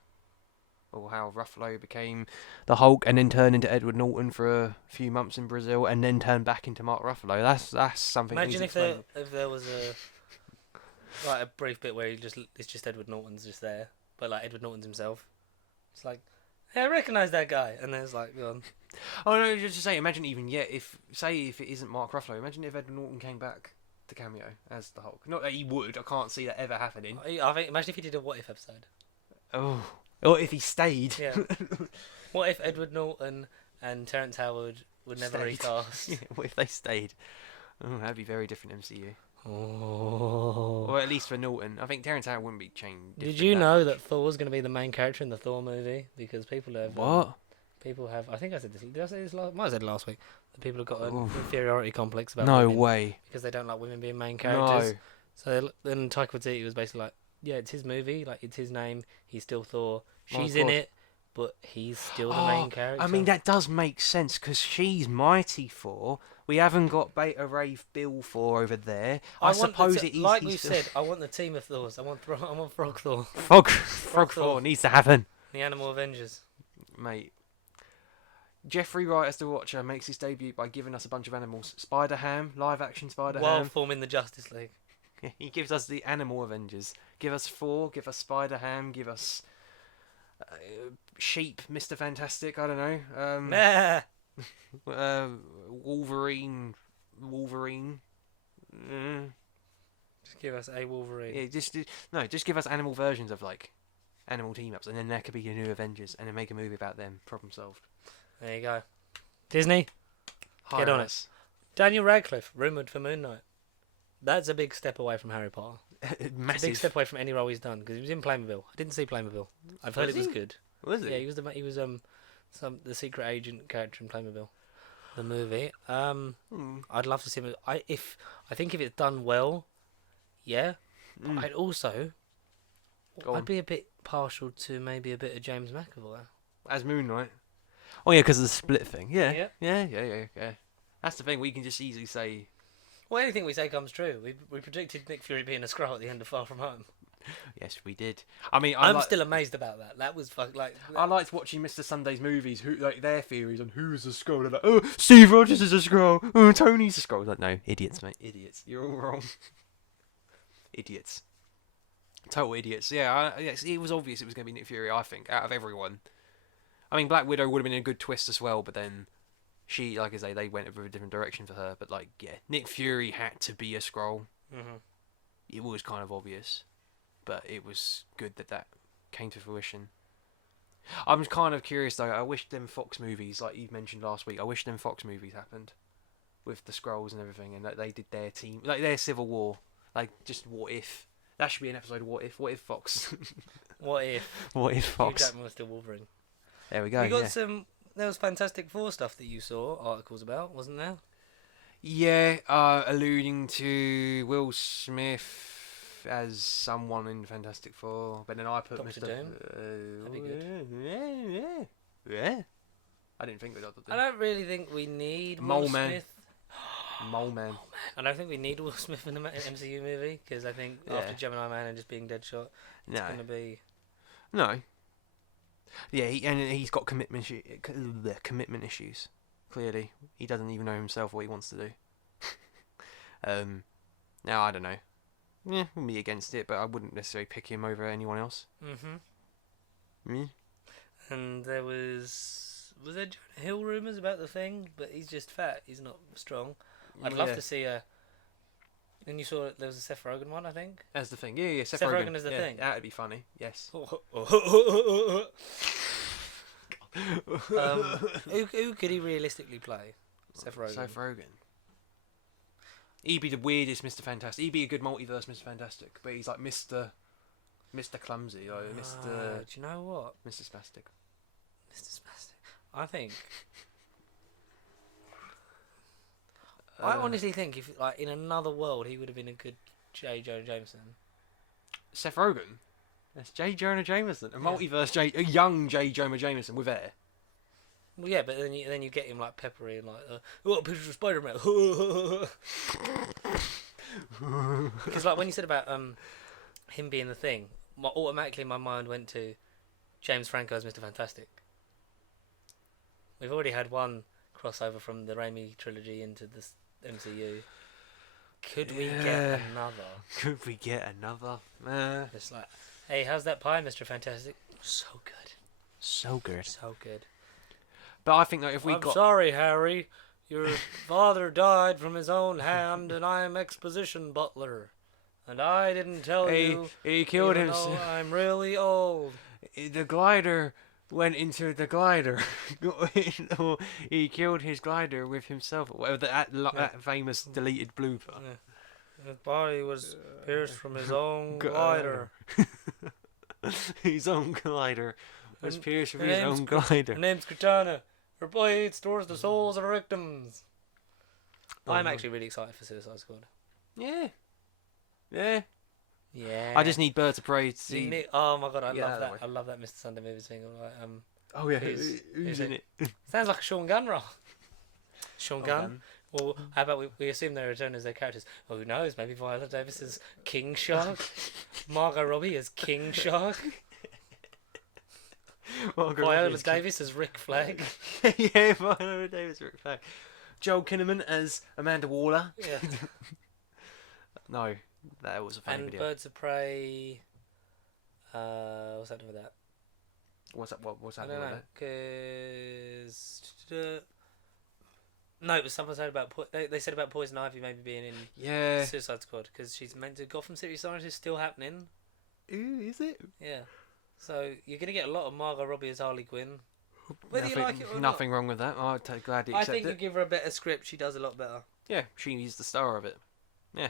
Or how Ruffalo became the Hulk and then turned into Edward Norton for a few months in Brazil and then turned back into Mark Ruffalo. That's something. Imagine needs if there was a brief bit where it's just Edward Norton's just there, but like Edward Norton's himself. It's like, hey, I recognise that guy, and then it's like, go on. Oh no, just to say, imagine even yet if it isn't Mark Ruffalo, imagine if Edward Norton came back to cameo as the Hulk. Not that he would. I can't see that ever happening. I think imagine if he did a What If episode. Oh, or if he stayed. Yeah. What if Edward Norton and Terrence Howard would never Stayed. recast? Yeah, what if they stayed? Oh, that'd be very different MCU. Oh. Or at least for Norton. I think Terrence Howard wouldn't be changed. Did you know that Thor's going to be the main character in the Thor movie? Because people have. What? People have. I think I said this. Did I say this last? Might have said last week. That people have got an Oof. inferiority complex about No women way. because they don't like women being main characters. No. So then Taika Waititi was basically like, yeah, it's his movie, like it's his name. He's still Thor. My She's in God. it, but he's still the main character. I mean, that does make sense because she's Mighty Thor. We haven't got Beta Ray Bill Thor over there. I suppose it is. Like he's we said, I want the team of Thors. I want Frog Thor, Frog Thor Thor. needs to happen, the Animal Avengers. mate. Jeffrey Wright as the Watcher makes his debut by giving us a bunch of animals. Spider-Ham, live-action While Spider-Ham. forming the Justice League. He gives us the Animal Avengers. Give us Thor, give us Spider-Ham, give us Sheep, Mr. Fantastic, I don't know. Nah. Wolverine. Just give us a Wolverine. Yeah, just give us animal versions of like animal team-ups, and then there could be your new Avengers, and then make a movie about them. Problem solved. There you go. Disney, Hire on us. Daniel Radcliffe rumoured for Moon Knight. That's a big step away from Harry Potter. It's a big Massive. step away from any role he's done because he was in Playmobil. I didn't see Playmobil. I've heard Was it was he? good. Was it? Yeah, he was the secret agent character in Playmobil, the movie. I'd love to see him. I think if it's done well, yeah. But Mm. I'd also, Go on. I'd be a bit partial to maybe a bit of James McAvoy. As Moon Knight. Oh yeah, because of the split thing. Yeah. Yeah. Yeah. That's the thing. We can just easily say. Well, anything we say comes true. We predicted Nick Fury being a Skrull at the end of Far From Home. Yes, we did. I mean, I'm still amazed about that. That was like. I liked watching Mr. Sunday's movies. Who like their theories on who's a Skrull. They're like, oh, Steve Rogers is a Skrull. Oh, Tony's a Skrull. I was like, no, idiots, mate, idiots. You're all wrong. Idiots. Total idiots. Yeah, yes, it was obvious it was going to be Nick Fury. I think out of everyone. I mean, Black Widow would have been a good twist as well, but then she, like I say, they went a different direction for her. But like, yeah, Nick Fury had to be a Skrull. Mm-hmm. It was kind of obvious, but it was good that came to fruition. I'm kind of curious though. I wish them Fox movies, like you mentioned last week, I wish them Fox movies happened with the Skrulls and everything, and that they did their team, like their Civil War, like just what if. That should be an episode of What If. What if Fox? What if? What if Hugh Fox? Jackman was still Wolverine. There we go. You got Yeah. some. There was Fantastic Four stuff that you saw articles about, wasn't there? Yeah, alluding to Will Smith as someone in Fantastic Four, but then I put Dr. Mr. Doom? That'd be good. Yeah. I didn't think of Dr. I Doom. don't really think we need Mole Will Man. Smith. Mole Man. I don't think we need Will Smith in the MCU movie because I think Yeah. after Gemini Man and just being Deadshot, it's No. going to be. No. Yeah, he's got commitment issues. Clearly, he doesn't even know himself what he wants to do. Now I don't know. Yeah, I'm be against it, but I wouldn't necessarily pick him over anyone else. Mm-hmm. And there was there Jonah Hill rumours about the Thing, but he's just fat. He's not strong. I'd love to see a And you saw there was a Seth Rogen one, I think. That's the thing. Yeah, Seth Rogen is the thing. That'd be funny. Yes. Who could he realistically play? Seth Rogen. Seth Rogen. He'd be the weirdest Mr. Fantastic. He'd be a good multiverse Mr. Fantastic, but he's like Mr. Clumsy, like Mr. Do you know what? Mr. Spastic. Mr. Spastic. I think. I honestly think if, like, in another world, he would have been a good J. Jonah Jameson. Seth Rogen. That's J. Jonah Jameson, a Yeah. multiverse a young J. Jonah Jameson with hair. Well, yeah, but then you get him like peppery and like, what a picture of Spider-Man. Because like when you said about him being the Thing, automatically my mind went to James Franco's Mr. Fantastic. We've already had one crossover from the Raimi trilogy into the MCU. Could we get another? Could we get another? It's like, hey, how's that pie, Mr. Fantastic? So good. So good. So good. But I think that if we I'm got sorry, Harry. Your father died from his own hand, and I am exposition butler. And I didn't tell you. he killed even himself. though I'm really old. The glider went into the glider. He killed his glider with himself. Whatever that famous deleted blooper. His body was pierced from his own glider. His own glider was And- pierced with and his name's own Cr- glider. Her name's Cortana. Her blade stores the souls of her victims. Oh, I'm no. actually really excited for Suicide Squad. Yeah. Yeah. Yeah. I just need Birds of Prey to see. Oh my god, I Yeah, love that that. way. I love that Mr. Sunday Movie single. Like, Oh yeah, who's who's in it? sounds like a Sean Gunn role. Sean Oh, Gunn. man. Well, how about we assume they return as their characters? Oh, who knows? Maybe Viola Davis as King Shark, Margot Robbie as King Shark, Margot Viola Robbie as Davis as Rick Flag. yeah, Viola Davis, Rick Flag. Joel Kinnaman as Amanda Waller. Yeah. No, that was a funny And video. Birds of Prey. What's that with that? What's that? What's I happening don't with know, that? cause no, it was someone said about they said about Poison Ivy maybe being in Yeah. Suicide Squad because she's meant to. Gotham City Sirens is still happening. Ooh, is it? Yeah, so you're gonna get a lot of Margot Robbie as Harley Quinn. Whether you Nothing, like it or nothing wrong with that. I'd gladly not, I accept think you it. give her a better script, she does a lot better. Yeah, she's the star of it. Yeah,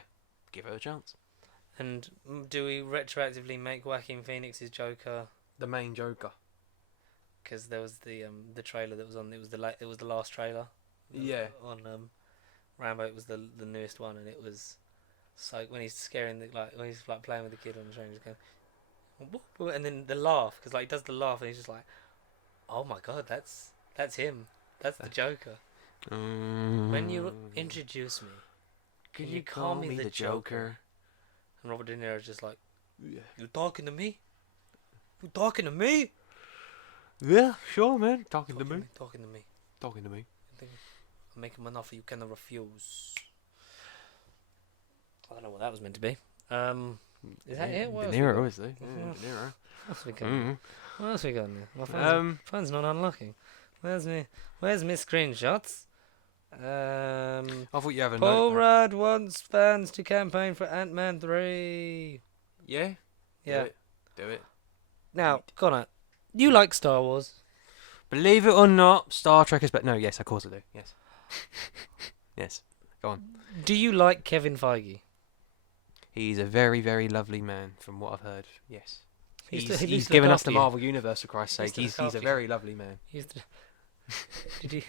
give her a chance. And do we retroactively make Joaquin Phoenix's Joker? The main Joker. Because there was the trailer that was on. It was the last trailer. Yeah. On Rambo, it was the newest one, and it was so when he's scaring when he's like playing with the kid on the train, he's going, "Whoop, whoop," and then the laugh because like he does the laugh, and he's just like, "Oh my god, that's him, that's the Joker." When you introduce me, Can you you call call me me the the Joker? and Robert De Niro's just like, Yeah. "You talking to me? You talking to me? Yeah, sure, man. Talking to me. Talking to me. Talking to me. I'm making an offer you cannot refuse." I don't know what that was meant to be. Is that it? What De else we Niro, got? is he? Yeah, De Niro. What else we got? Mm. What else we got in there? My phone's not unlocking. Where's my screenshots? I thought you have a Paul note. Rudd wants fans to campaign for Ant-Man 3. Yeah? Yeah. Do it. Now, Connor, you like Star Wars. Believe it or not, Star Trek is better. No, yes, of course I do. Yes. Yes. Go on. Do you like Kevin Feige? He's a very, very lovely man, from what I've heard. Yes. He used He's, to he's look given us after the you. Marvel Universe, for Christ's He used sake. to He's look a after very lovely man. Did you?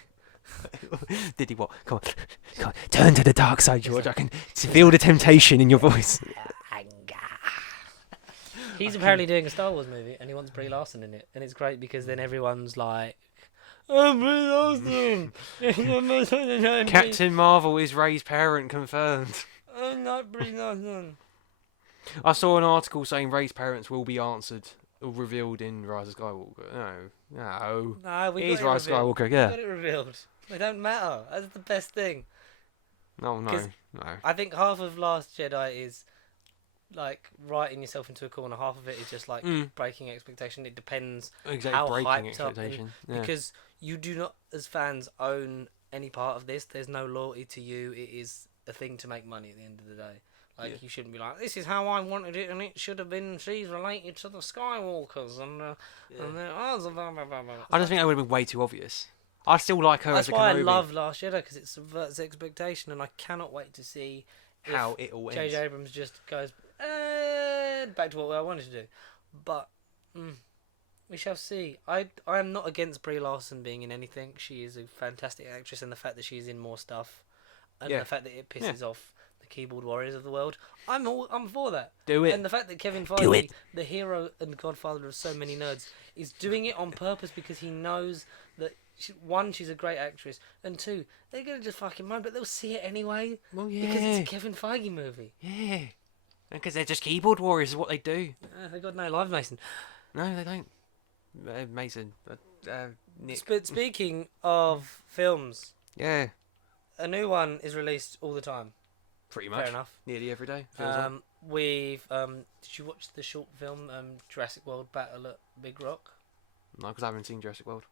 Did he what? Come on. Come on. Turn to the dark side, George. I can feel the temptation in your voice. He's apparently doing a Star Wars movie, and he wants Brie Larson in it, and it's great because then everyone's like, "Oh, Brie Larson!" Captain Marvel is Rey's parent confirmed. I'm not Brie Larson. I saw an article saying Rey's parents will be answered or revealed in Rise of Skywalker. No. No, we He's got it Rise of revealed. Skywalker, We yeah. got it revealed. They don't matter. That's the best thing. No. 'Cause I think half of Last Jedi is like writing yourself into a corner. Half of it is just like breaking expectation. It depends Exactly, how breaking hyped up expectation. Yeah. because you do not, as fans, own any part of this. There's no loyalty to you. It is a thing to make money at the end of the day. Like Yeah. you shouldn't be like, this is how I wanted it, and it should have been. She's related to the Skywalkers, and blah, blah, blah, blah. I just think that would have been way too obvious. I still like her That's as a why I Kenobi. love Last Jedi, because it subverts expectation, and I cannot wait to see how it all ends. J.J. Abrams just goes back to what I wanted to do. But we shall see. I am not against Brie Larson being in anything. She is a fantastic actress, and the fact that she's in more stuff, and Yeah. the fact that it pisses off the keyboard warriors of the world, I'm for that. Do it. And the fact that Kevin Feige, the hero and godfather of so many nerds, is doing it on purpose because he knows that one, she's a great actress, and two, they're gonna just fucking mind, but they'll see it anyway. Well, yeah. Because it's a Kevin Feige movie. Yeah. Because they're just keyboard warriors, is what they do. They got no live Mason. No, they don't. Mason. Nick. But speaking of films, Yeah. a new one is released all the time. Pretty much. Fair enough. Nearly every day. Feels like. We've did you watch the short film Jurassic World Battle at Big Rock? No, because I haven't seen Jurassic World.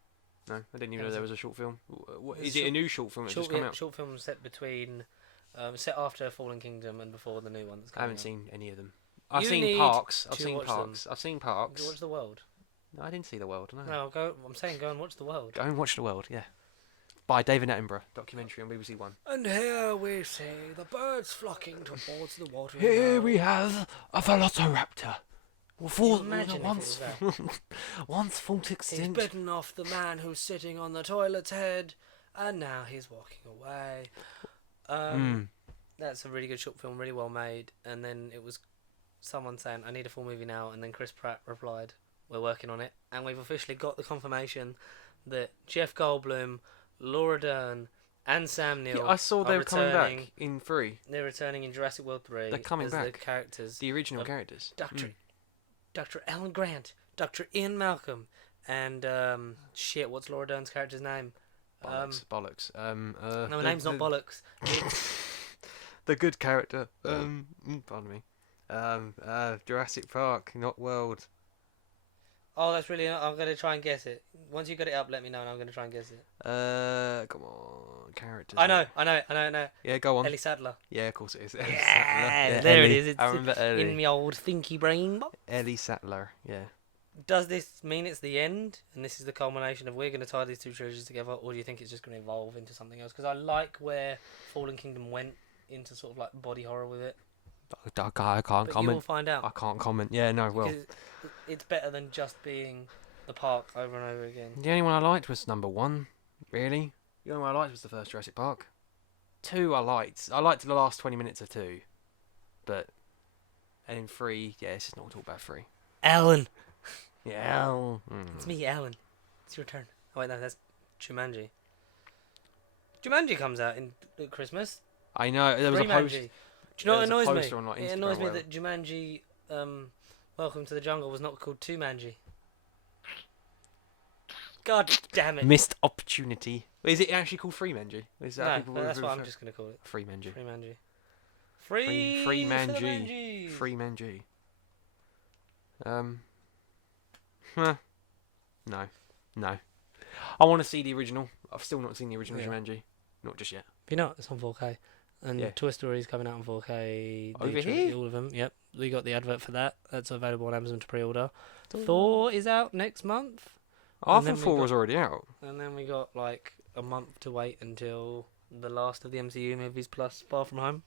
No, I didn't even know Has there it? was a short film. There's Is it a new short film that's just come out? Short film set between set after Fallen Kingdom and before the new one that's I coming haven't out. seen any of them. I've You seen need Parks. I've to seen watch them. Parks. I've seen Go Parks. watch The World. No, I didn't see The World. No. No, go. I'm saying go and watch The World. Go and watch The World. Yeah. By David Attenborough, documentary on BBC One. And here we see the birds flocking towards the water. have a velociraptor. Imagine if it was that. Once full He's extinct. bitten off the man who's sitting on the toilet's head, and now he's walking away. That's a really good short film, really well made. And then it was someone saying, I need a full movie now. And then Chris Pratt replied, we're working on it. And we've officially got the confirmation that Jeff Goldblum, Laura Dern, and Sam Neill Yeah, I saw they are were coming returning. back in 3. They're returning in Jurassic World 3. They're coming as the back. characters. The original of characters. Dr. Alan Grant, Dr. Ian Malcolm, and what's Laura Dern's character's name? Bollocks. No, her name's not Bollocks. The good character. Pardon me. Jurassic Park, not World. Oh, that's really. I'm gonna try and guess it. Once you got it up, let me know, and I'm gonna try and guess it. Come on, characters. I know it. Yeah, go on. Ellie Sadler. Yeah, of course it is. Yeah, there it Ellie. is. It's I remember Ellie. in my old thinky brain. Ellie Sattler. Yeah. Does this mean it's the end, and this is the culmination of we're going to tie these two trilogies together, or do you think it's just going to evolve into something else? Because I like where Fallen Kingdom went into sort of like body horror with it. I can't But comment. you'll find out. I can't comment. Yeah, no, well. Because it's better than just being the park over and over again. The only one I liked was number 1, really. The only one I liked was the first Jurassic Park. 2 I liked. I liked the last 20 minutes of 2. But, and in 3, yeah, it's just not talk about 3. Alan. Yeah. It's me, Alan. It's your turn. Oh, wait, no, that's Jumanji. Jumanji comes out at Christmas. I know, there was a post. Jumanji. Do you know what there was a annoys me? poster on, like, It Instagram annoys or me whatever. that Jumanji Welcome to the Jungle was not called Two-Manji. God damn it. Missed opportunity. Is it actually called Freemanji? Is that No, people but that's what I'm refer- just going to call it. Freemanji. Freemanji. Free for the Manji. Manjis. Freemanji. Huh. No. I want to see the original. I've still not seen the original Yeah. Jumanji. Not just yet. If you're not, it's on 4K. And Yeah. Toy Story's coming out on 4K. Over the here? All of them, yep. We got the advert for that. That's available on Amazon to pre-order. Thor is out next month. I And then thought we 4 got- was already out. And then we got like a month to wait until the last of the MCU movies plus Far From Home.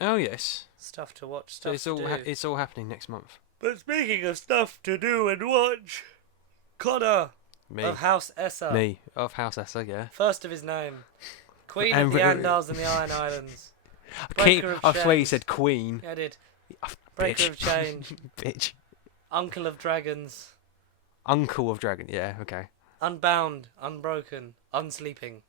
Oh yes. Stuff to watch, So stuff it's to all do. it's all happening next month. But speaking of stuff to do and watch, Conor Me. of House Essa. Me. Of House Essa, yeah. First of his name. Queen And of the re- Andals and the Iron Islands. King, Breaker of I swear you chains. said Queen. Yeah, I did. Oh, Breaker bitch. of chain. Bitch. Uncle of dragons. Uncle of Dragon. Yeah, okay. Unbound. Unbroken. Unsleeping.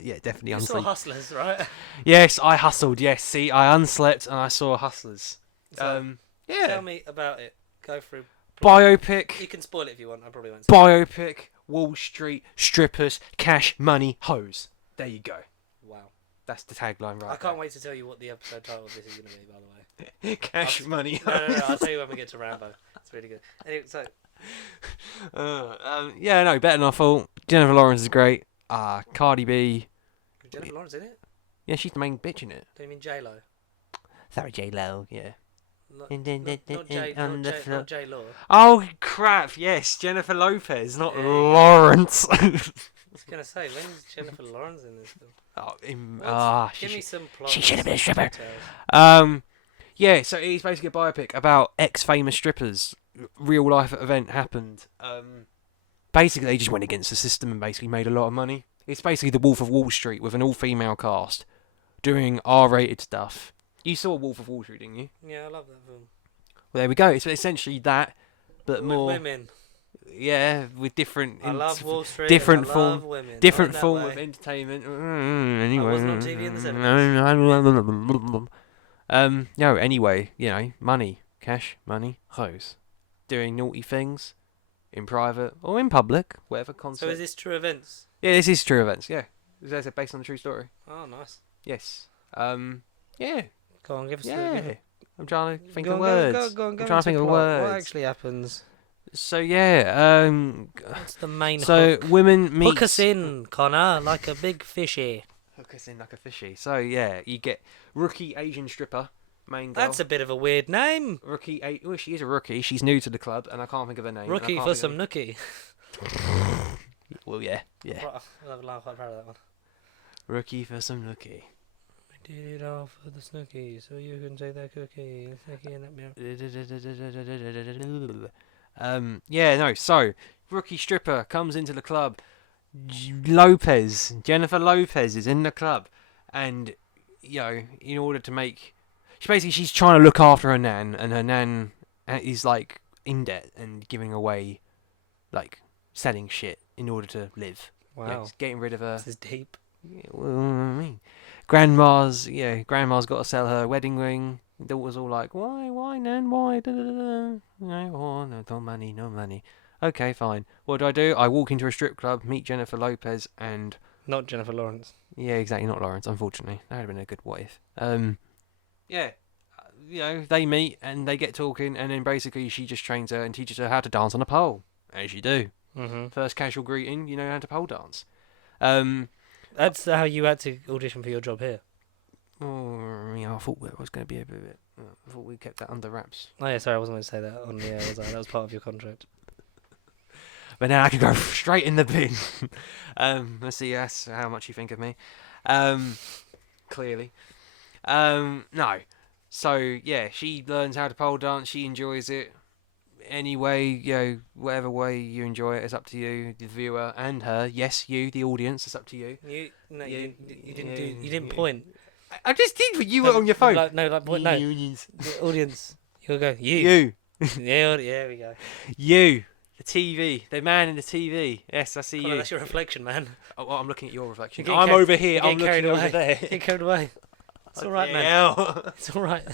Yeah, definitely You saw unsleep. Hustlers, right? Yes, I hustled. Yes, see, I unslept and I saw Hustlers. So, Yeah. tell me about it. Go through. You Biopic. can spoil it if you want. I probably won't. Say Biopic. Wall Street. Strippers. Cash. Money. Hoes. There you go. Wow. That's the tagline right I can't wait to tell you what the episode title of this is going to be, by the way. wait. Cash. Money. No. I'll tell you when we get to Rambo. It's really good. Anyway, so, Yeah, no, better than I thought. Jennifer Lawrence is great. Cardi B. Jennifer Lawrence in it? Yeah, she's the main bitch in it. Do you mean J Lo? Sorry, J-Lo. Yeah. Not On the floor. not J Law. Oh crap! Yes, Jennifer Lopez, not There you go. Lawrence. I was gonna say, when's Jennifer Lawrence in this film? Give me some plot. she should have been a stripper. Um, yeah. So it's basically a biopic about ex-famous strippers. Real life event happened. Basically they just went against the system and basically made a lot of money. It's basically the Wolf of Wall Street with an all-female cast doing R-rated stuff. You saw Wolf of Wall Street, didn't you? Yeah, I love that film. Well, there we go. It's essentially that, but With more. women. Yeah, with different. I love Wall Street. different and I form- love women. Different Not in form that of way. entertainment. Anyway. I wasn't on TV in the 70s. No, anyway, money, cash, money, hoes. Doing naughty things in private or in public, whatever concept. So is this true events? Yeah, this is true events, yeah. Is that based on a true story? Oh, nice. Yes. Yeah. Go on, give us Yeah. I'm trying to think go of on, words. Go I'm trying to think of words. What actually happens? So yeah, What's the main so hook? women meet. Hook us in, Connor, like a big fishy. Hook us in like a fishy. So yeah, you get rookie Asian stripper, main girl. That's a bit of a weird name. Well, she is a rookie. She's new to the club, and I can't think of her name. Rookie for some nookie. Well, yeah. I'm quite proud of that one. Rookie for some nookie. We did it all for the snooky, so you can take that cookie. Snooky in that mirror. Yeah, no. So rookie stripper comes into the club. Jennifer Lopez is in the club, and in order to make, she's trying to look after her nan, and her nan is like in debt and giving away, like selling shit in order to live. Wow. It's getting rid of her. This is deep. Yeah, well, I mean, grandma's got to sell her wedding ring. The daughter's all like, why, nan, why? Da, da, da, da. No money. Okay, fine. What do? I walk into a strip club, meet Jennifer Lopez, and Not Jennifer Lawrence. yeah, exactly, not Lawrence. Unfortunately, that would have been a good what if. They meet and they get talking, and then basically she just trains her and teaches her how to dance on a pole, as you do. Mm-hmm. First casual greeting, you know how to pole dance. That's how you had to audition for your job here. I thought it was going to be a bit. I thought we kept that under wraps. Oh yeah, sorry, I wasn't going to say that on the air, was I? That was part of your contract. But now I can go straight in the bin. Let's see. That's how much you think of me. Clearly. No. So yeah, she learns how to pole dance. She enjoys it. Anyway, whatever way you enjoy it, it's up to you, the viewer, and her. Yes, you, the audience. It's up to you. You didn't point. I just did, but you were on your phone. Point. No, Unions. the audience. You'll go. You. You. Yeah, we go. You. The TV. The man in the TV. Yes, I see Connor, you. that's your reflection, man. Oh, well, I'm looking at your reflection. You're I'm getting over here. You're I'm getting looking carried over away. there. You're getting carried away. It's all right, man. Yeah. It's all right.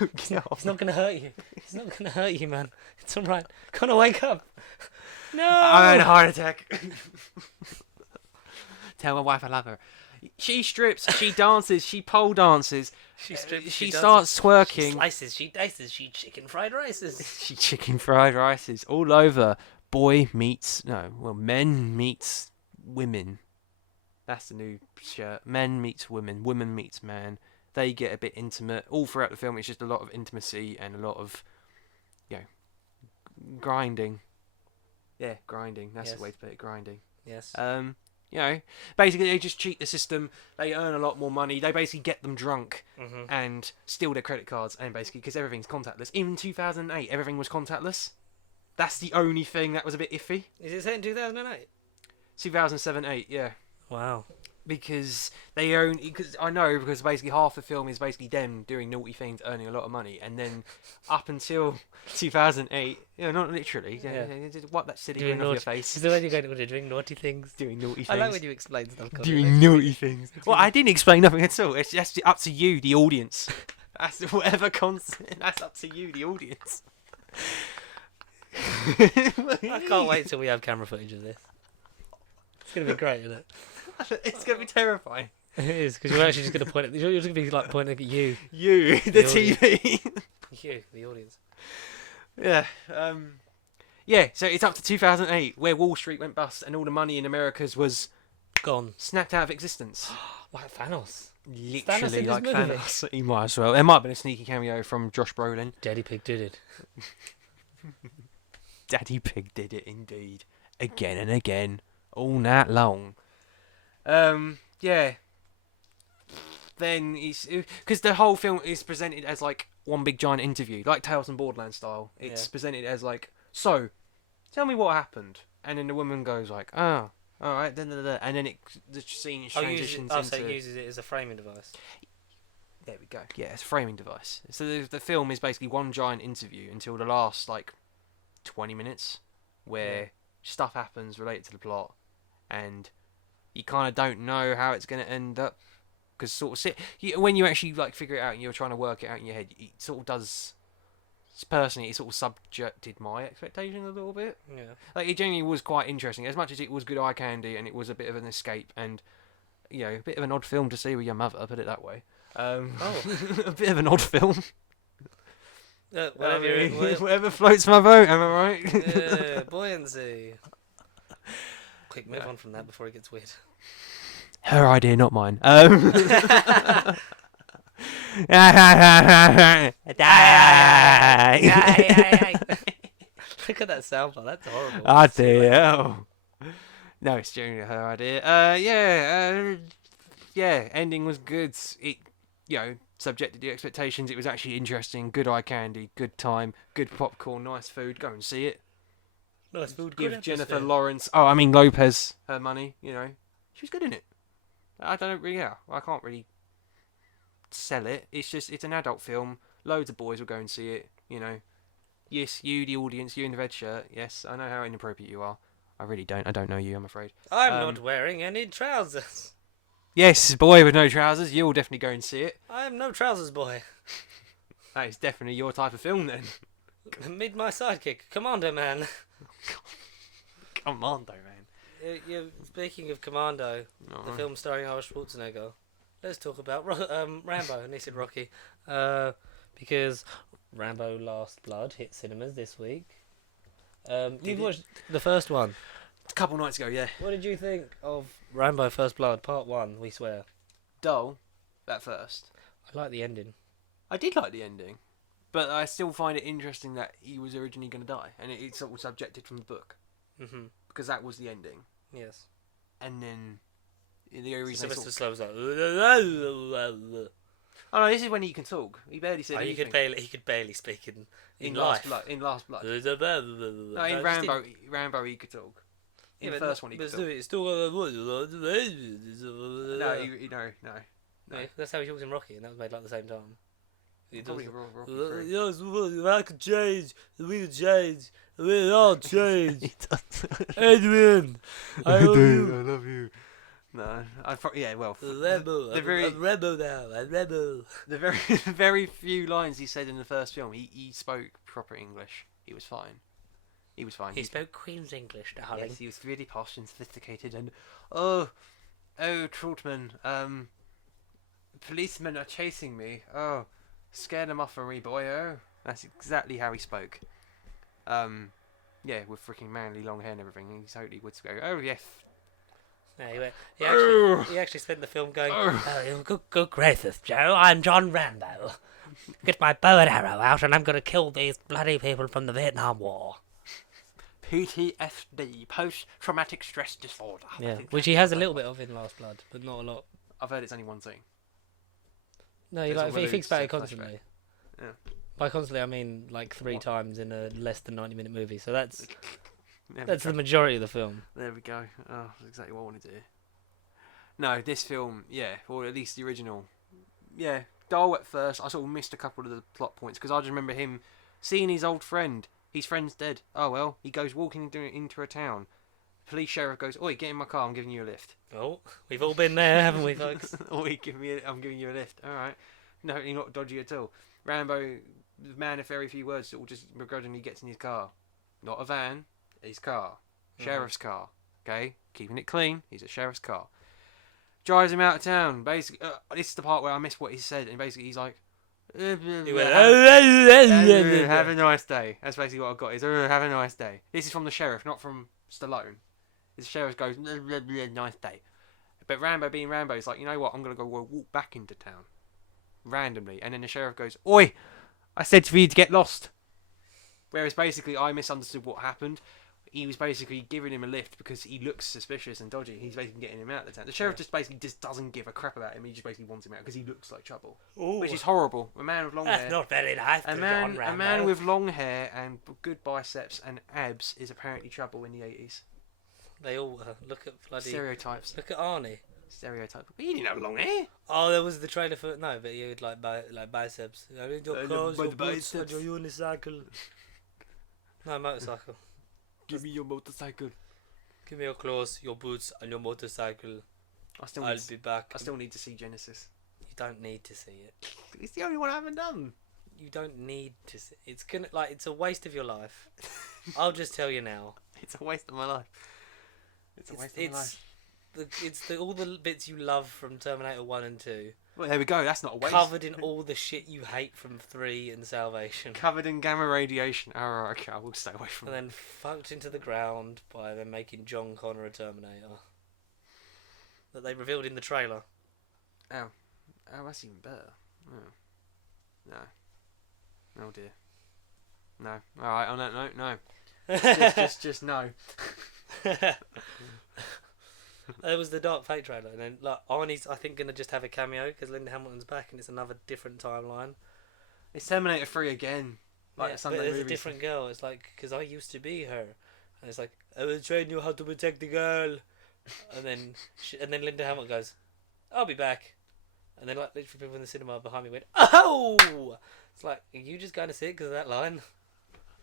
It's not going to hurt you. It's not going to hurt you, man. It's all right. Connor, wake up. No. I had a heart attack. Tell my wife I love her. She strips, she dances, she pole dances. She strips. She dances, starts She twerking. slices. She dices. She chicken fried rices. She chicken fried rices all over. Men meets women. That's the new shirt. Men meets women. Women meets man. They get a bit intimate. All throughout the film, it's just a lot of intimacy and a lot of, grinding. Yeah, grinding. That's Yes. the way to put it. Grinding. Yes. Basically they just cheat the system. They earn a lot more money. They basically get them drunk Mm-hmm. and steal their credit cards, and basically because everything's contactless. In 2008, everything was contactless. That's the only thing that was a bit iffy. Is it set in 2008? 2007-8, yeah. Wow. Because because basically half the film is basically them doing naughty things, earning a lot of money, and then up until 2008, not literally, wipe that silly Doing grin off your naughty- face. Is the way you're going to doing naughty things? Doing naughty things. I like when you explain stuff. Connor. Doing naughty things. Well, I didn't explain nothing at all. It's just up to you, the audience. That's whatever concept. That's up to you, the audience. I can't wait till we have camera footage of this. It's going to be great, isn't it? It's gonna be terrifying. It is, because you're actually just going to point at... You're just going to be like pointing at you. You, the The TV. You, the audience. Yeah. Yeah. So it's up to 2008, where Wall Street went bust, and all the money in America's was Gone. snapped out of existence. Like Thanos. Literally in like this movie? Thanos. He might as well. There might have been a sneaky cameo from Josh Brolin. Daddy Pig did it. Daddy Pig did it indeed. Again and again. All night long. Yeah. Then he's... Because the whole film is presented as like one big giant interview. Like Tales from Borderlands style. It's presented as like, so, tell me what happened. And then the woman goes like, oh, alright, and then the scene transitions into... So it uses it as a framing device. There we go. Yeah, it's a framing device. So the film is basically one giant interview until the last, like, 20 minutes where stuff happens related to the plot and you kind of don't know how it's going to end up. Because when you actually, like, figure it out and you're trying to work it out in your head, it sort of does... Personally, it sort of subjected my expectations a little bit. Yeah. Like, it genuinely was quite interesting. As much as it was good eye candy and it was a bit of an escape and, you know, a bit of an odd film to see with your mother, put it that way. A bit of an odd film. Whatever floats my boat, am I right? Yeah, buoyancy. Quick, move on from that before it gets weird. Her idea, not mine. Look at that soundbite. That's horrible. Ah, dear. No, it's generally her idea. Yeah. Ending was good. It, you know, subjected to expectations. It was actually interesting. Good eye candy. Good time. Good popcorn. Nice food. Go and see it. Nice food. Give Good Jennifer atmosphere. Lawrence. Oh, I mean Lopez her money. You know, she was good in it. I don't really. Yeah, I can't really sell it. It's an adult film. Loads of boys will go and see it. You know. Yes, you, the audience, you in the red shirt. Yes, I know how inappropriate you are. I really don't. I don't know you, I'm afraid. I'm not wearing any trousers. Yes, boy with no trousers. You'll definitely go and see it. I am no trousers boy. That is definitely your type of film then. Meet my sidekick, Commando Man. Commando, man. Speaking of Commando, the film starring Arnold Schwarzenegger, let's talk about Rambo. And he said Rocky. Because Rambo Last Blood hit cinemas this week. You watched the first one. A couple nights ago, yeah. What did you think of Rambo First Blood, Part 1, we swear? Dull, at first. I like the ending. I did like the ending. But I still find it interesting that he was originally going to die. And it's sort of subjected from the book. Mm-hmm. Because that was the ending. Yes. And then... The only reason Sylvester sort of... Stallone was like... Oh no, this is when he can talk. He barely said he anything. he could barely speak in Last life. Blood. In Last Blood. No, No, in Rambo he could talk. In the first one he could talk. It's still no. No. That's how he talks in Rocky, and that was made like the same time. He does Probably it. Rocky III. Yes, I could change. We could change. We all change. He does. Adrian, I love you. I love you. No, well, Rambo. I'm Rambo now. I'm Rambo. the very very few lines he said in the first film, he spoke proper English. He was fine. He spoke Queen's English, darling. Yes, he was really posh and sophisticated. And oh, Troutman, policemen are chasing me. Oh, scared them off for me, boy. Oh, that's exactly how he spoke. Yeah, with freaking manly long hair and everything. He totally would go. Oh yes. Yeah, he actually spent the film going, good gracious, Joe, I'm John Rambo. Get my bow and arrow out and I'm going to kill these bloody people from the Vietnam War. PTSD, post-traumatic stress disorder. Yeah, which he has a little bit of in Last Blood, but not a lot. I've heard it's only one thing. No, he thinks about it constantly. Yeah. By constantly, I mean like 3 times in a less than 90-minute movie, so that's the majority of the film. There we go. Oh, that's exactly what I wanted to hear. No, this film, yeah, or at least the original, yeah, dull at first. I sort of missed a couple of the plot points because I just remember him seeing his old friend. His friend's dead. Oh well, he goes walking into a town. Police sheriff goes, "Oi, get in my car. I'm giving you a lift." Oh, we've all been there, haven't we, folks? Oi, I'm giving you a lift. All right, no, you're not dodgy at all. Rambo, the man of very few words, will just begrudgingly gets in his car, not a van. His car. Sheriff's car. Okay? Keeping it clean. He's a sheriff's car. Drives him out of town. Basically, this is the part where I missed what he said. And basically, he's like... He went, have a nice day. That's basically what I got. Is have a nice day. This is from the sheriff, not from Stallone. The sheriff goes, nice day. But Rambo being Rambo is like, you know what? I'm gonna go walk back into town randomly, and then the sheriff goes, "Oi! I said for you to get lost." Whereas basically, I misunderstood what happened. He was basically giving him a lift because he looks suspicious and dodgy. He's basically getting him out of the town. The sheriff just basically just doesn't give a crap about him. He just basically wants him out because he looks like trouble, which is horrible. A man with long hair. That's not very nice. A man with long hair and good biceps and abs is apparently trouble in the 80s. They all look at bloody Stereotypes. Look at Arnie. Stereotype. But he didn't have long hair. Oh, there was the trailer for but he had like biceps. I need your clothes, your boots, and your unicycle. No, motorcycle. Give me your motorcycle. Give me your clothes, your boots, and your motorcycle. I'll be back. I still need to see Genesis. You don't need to see it. It's the only one I haven't done. You don't need to see. It's it's a waste of your life. I'll just tell you now. It's a waste of my life. It's a waste of my life. It's all the bits you love from Terminator 1 and 2. Well, there we go. That's not a waste. Covered in all the shit you hate from 3 and Salvation. Covered in gamma radiation. Alright, okay, I will stay away from it. And then fucked into the ground by them making John Connor a Terminator. That they revealed in the trailer. Oh, that's even better. Oh. No. Oh dear. No. Alright, on that note, no. just no. There was the Dark Fate trailer, and then Arnie's I think gonna just have a cameo because Linda Hamilton's back, and it's another different timeline. It's Terminator 3 again. Like yeah, Sunday but there's movies. a different girl. It's like because I used to be her, and it's like I will train you how to protect the girl, and then Linda Hamilton goes, "I'll be back," and then like literally people in the cinema behind me went, "Oh!" It's like, are you just going to see it because of that line?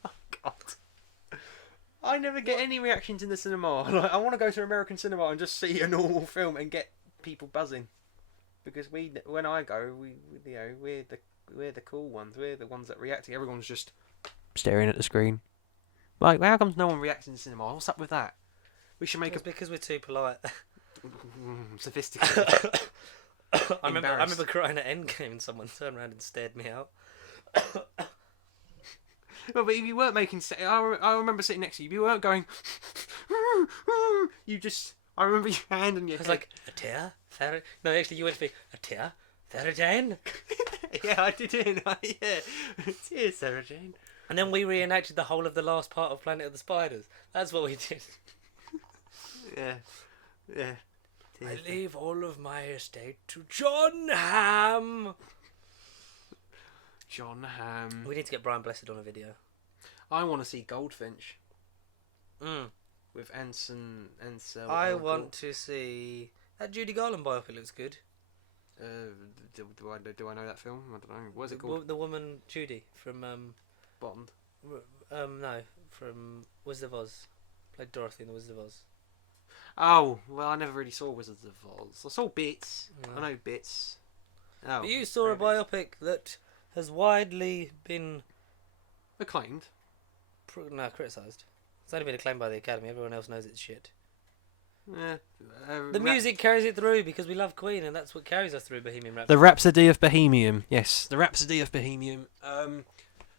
Oh God. I never get any reactions in the cinema. Like, I want to go to American cinema and just see a normal film and get people buzzing, because when I go, we're the cool ones. We're the ones that react. Everyone's just staring at the screen. Like, how comes no one reacts in the cinema? What's up with that? We should make because we're too polite. Sophisticated. I remember crying at Endgame and someone turned around and stared me out. Well, but if you weren't making... I remember sitting next to you. You weren't going... You just... I remember your hand on your head. I was like, a tear? No, actually, you went to be, a tear? Sarah Jane? Yeah, I did it. Yeah. Cheers, Sarah Jane. And then we reenacted the whole of the last part of Planet of the Spiders. That's what we did. Yeah. I leave all of my estate to John Hamm. John Hamm. We need to get Brian Blessed on a video. I want to see Goldfinch. Mm. With Ansel. I want to see... That Judy Garland biopic looks good. Do I know that film? I don't know. What is it called? The woman Judy from... Bond. No, from Wizard of Oz. Played Dorothy in the Wizard of Oz. Oh, well, I never really saw Wizards of Oz. I saw bits. No. I know bits. Oh, But you saw a biopic that has widely been... acclaimed. criticised. It's only been acclaimed by the Academy. Everyone else knows it's shit. The Rap- music carries it through because we love Queen, and that's what carries us through Bohemian Rhapsody. The Rhapsody of Bohemian. Yes, the Rhapsody of Bohemian.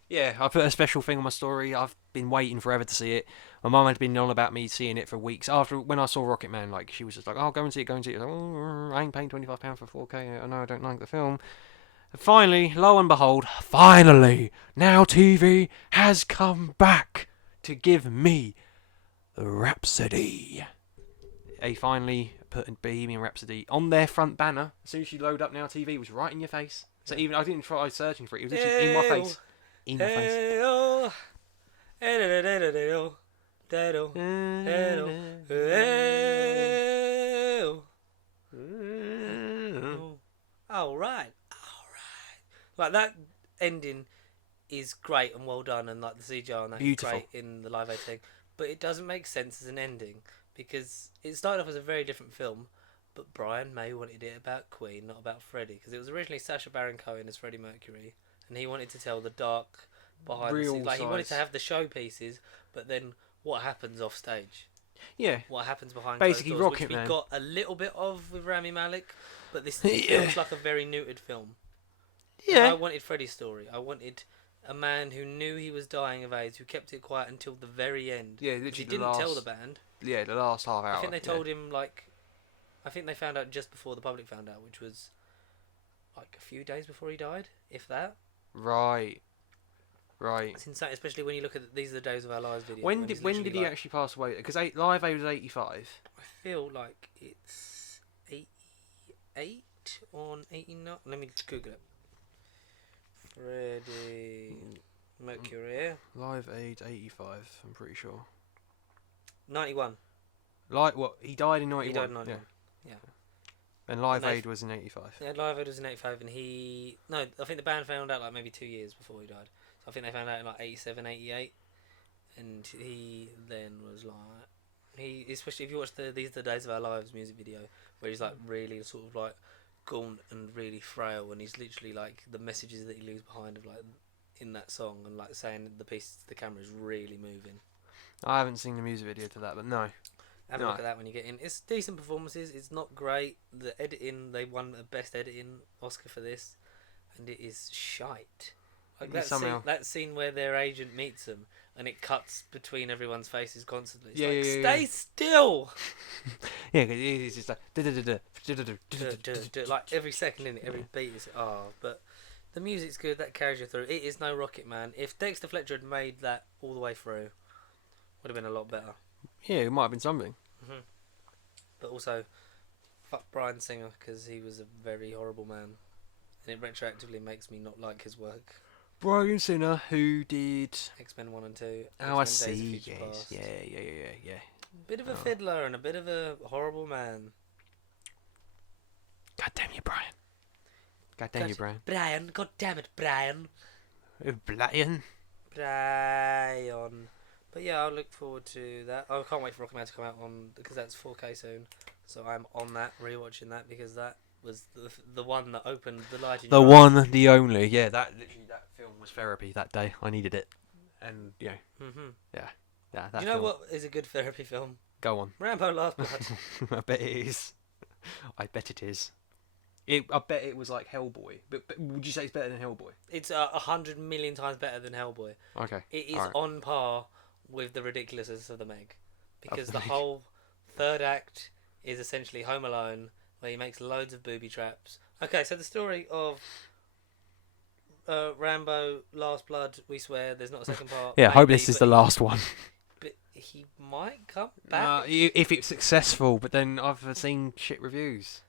Yeah, I put a special thing on my story. I've been waiting forever to see it. My mum had been on about me seeing it for weeks. After when I saw Rocket Man, like she was just like, "Oh, go and see it, go and see it." Like, oh, I ain't paying £25 for 4K. I know I don't like the film. And finally, lo and behold, now TV has come back to give me the Rhapsody. They finally put Bohemian Rhapsody on their front banner. As soon as you load up Now TV, it was right in your face. So even I didn't try searching for it. It was literally in my face. In your face. All right. Like that ending is great and well done, and like the CGI and that is great in the Live Aid thing. But it doesn't make sense as an ending because it started off as a very different film. But Brian May wanted it about Queen, not about Freddie, because it was originally Sacha Baron Cohen as Freddie Mercury, and he wanted to tell the dark behind the scenes. Like he wanted to have the showpieces, but then what happens off stage? Yeah. What happens behind basically closed doors, Rocket which Man. we got a little bit of with Rami Malek, but this feels like a very neutered film. Yeah. And I wanted Freddie's story. I wanted a man who knew he was dying of AIDS, who kept it quiet until the very end. Yeah, literally he didn't tell the band. Yeah, the last half hour. I think they told him like I think they found out just before the public found out, which was like a few days before he died, if that. Right. It's insane, especially when you look at These Are the Days of Our Lives video. When he's did he literally, like, actually pass away? Because Live Aid was 85. I feel like it's 88 or 89. Let me just Google it. Freddie Mercury. Live Aid 85. I'm pretty sure. 91. What? He died in 91. He died in 91. Yeah. And Live And Aid was in 85. Yeah, Live Aid was in 85, and I think the band found out like maybe 2 years before he died. So I think they found out in like 87, 88, and he then was like, especially if you watch These Are the Days of Our Lives music video, where he's like really sort of like gaunt and really frail, and he's literally like the messages that he leaves behind of like in that song, and like saying the piece to the camera is really moving. I haven't seen the music video to that, but no. Have a look at that when you get in. It's decent performances. It's not great. The editing, they won the best editing Oscar for this, and it is shite. Like that scene where their agent meets them, and it cuts between everyone's faces constantly. It's stay still. Yeah, cause it's just like like every second in it, every beat is but the music's good. That carries you through. It is no Rocket Man. If Dexter Fletcher had made that all the way through, would have been a lot better. Yeah, it might have been something. Mm-hmm. But also, fuck Bryan Singer, because he was a very horrible man, and it retroactively makes me not like his work. Bryan Singer, who did X-Men 1 and 2. Oh, I X-Men Days of see. Future Yes. Past. Yeah. Bit of a fiddler and a bit of a horrible man. God damn you, Brian. God damn you, Brian. Brian, god damn it, Brian. Brian. Brian. But yeah, I'll look forward to that. I can't wait for Rocket Man to come out because that's 4K soon. So I'm on that, rewatching that, because that was the one that opened the light in The your one, eyes. the only. Yeah, that film was therapy that day. I needed it. And, yeah. Mm-hmm. Yeah, that You know film. what is a good therapy film? Go on. Rambo Last Blood. I bet it is. I bet it is. I bet it was like Hellboy. But would you say it's better than Hellboy? It's 100 million times better than Hellboy. Okay. It is Alright. on par with the ridiculousness of the Meg, because the the Meg. whole third act is essentially Home Alone, where he makes loads of booby traps. Okay, so the story of Rambo Last Blood, we swear there's not a second part. Yeah, hope maybe, this is but the last one. But he might come back. If it's successful, but then I've seen shit reviews.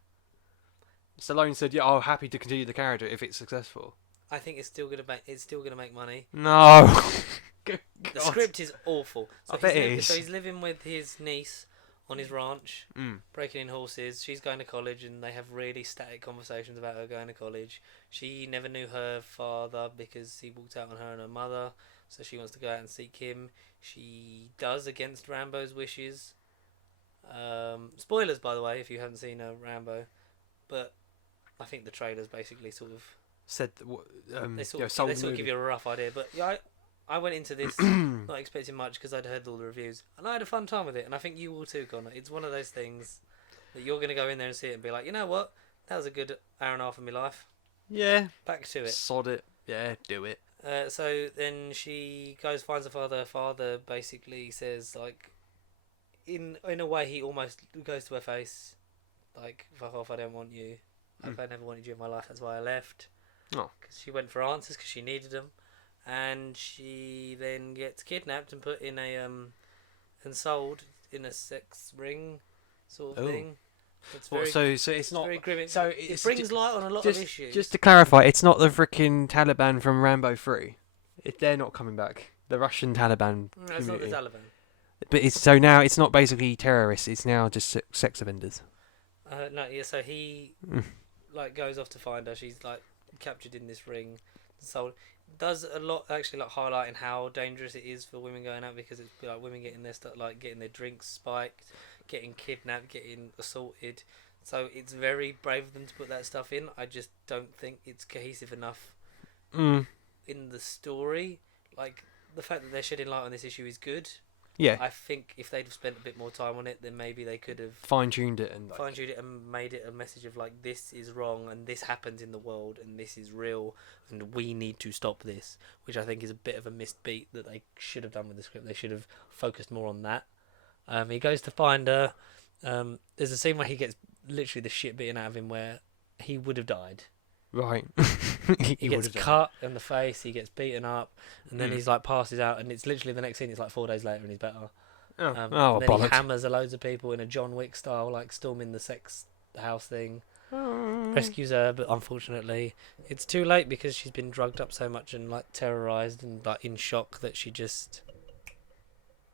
Stallone said, "Yeah, I'm happy to continue the character if it's successful." I think it's still gonna make money. No. The script is awful. So I bet it is. So he's living with his niece on his ranch, breaking in horses. She's going to college, and they have really static conversations about her going to college. She never knew her father because he walked out on her and her mother, so she wants to go out and seek him. She does against Rambo's wishes. Spoilers, by the way, if you haven't seen Rambo, but I think the trailers basically sort of Said they sort of give you a rough idea. But yeah, I went into this not expecting much because I'd heard all the reviews, and I had a fun time with it, and I think you will too, Connor. It's one of those things that you're going to go in there and see it and be like, you know what, that was a good hour and a half of my life. Yeah. Back to it. Sod it. Yeah, do it. So then she finds her father. Her father basically says, like, in a way, he almost goes to her face, like, fuck off, I don't want you. Like, I never wanted you in my life, that's why I left. Oh. Because she went for answers because she needed them. And she then gets kidnapped and put in and sold in a sex ring sort of thing. It's very, so it's not very grim. so It brings light on a lot of issues. Just to clarify, it's not the freaking Taliban from Rambo 3. They're not coming back. The Russian Taliban. No, it's not the community. Taliban. But so now it's not basically terrorists. It's now just sex offenders. No, yeah. So he like goes off to find her. She's like captured in this ring. Sold. Does a lot actually, like highlighting how dangerous it is for women going out, because it's like women getting their stuff, like getting their drinks spiked, getting kidnapped, getting assaulted. So it's very brave of them to put that stuff in. I just don't think it's cohesive enough in the story. Like, the fact that they're shedding light on this issue is good. Yeah. I think if they'd have spent a bit more time on it, then maybe they could have Fine-tuned it and fine-tuned it and made it a message of like, this is wrong and this happens in the world and this is real and we need to stop this, which I think is a bit of a missed beat that they should have done with the script. They should have focused more on that. He goes to find her. There's a scene where he gets literally the shit beaten out of him where he would have died. Right. He gets cut in the face, he gets beaten up, and then he's like passes out, and it's literally the next scene. It's like 4 days later, and he's better. Oh, And then bollocks. he hammers a loads of people in a John Wick style, like storming the sex house thing. Rescues her, but unfortunately, it's too late because she's been drugged up so much and like terrorized and like in shock that she just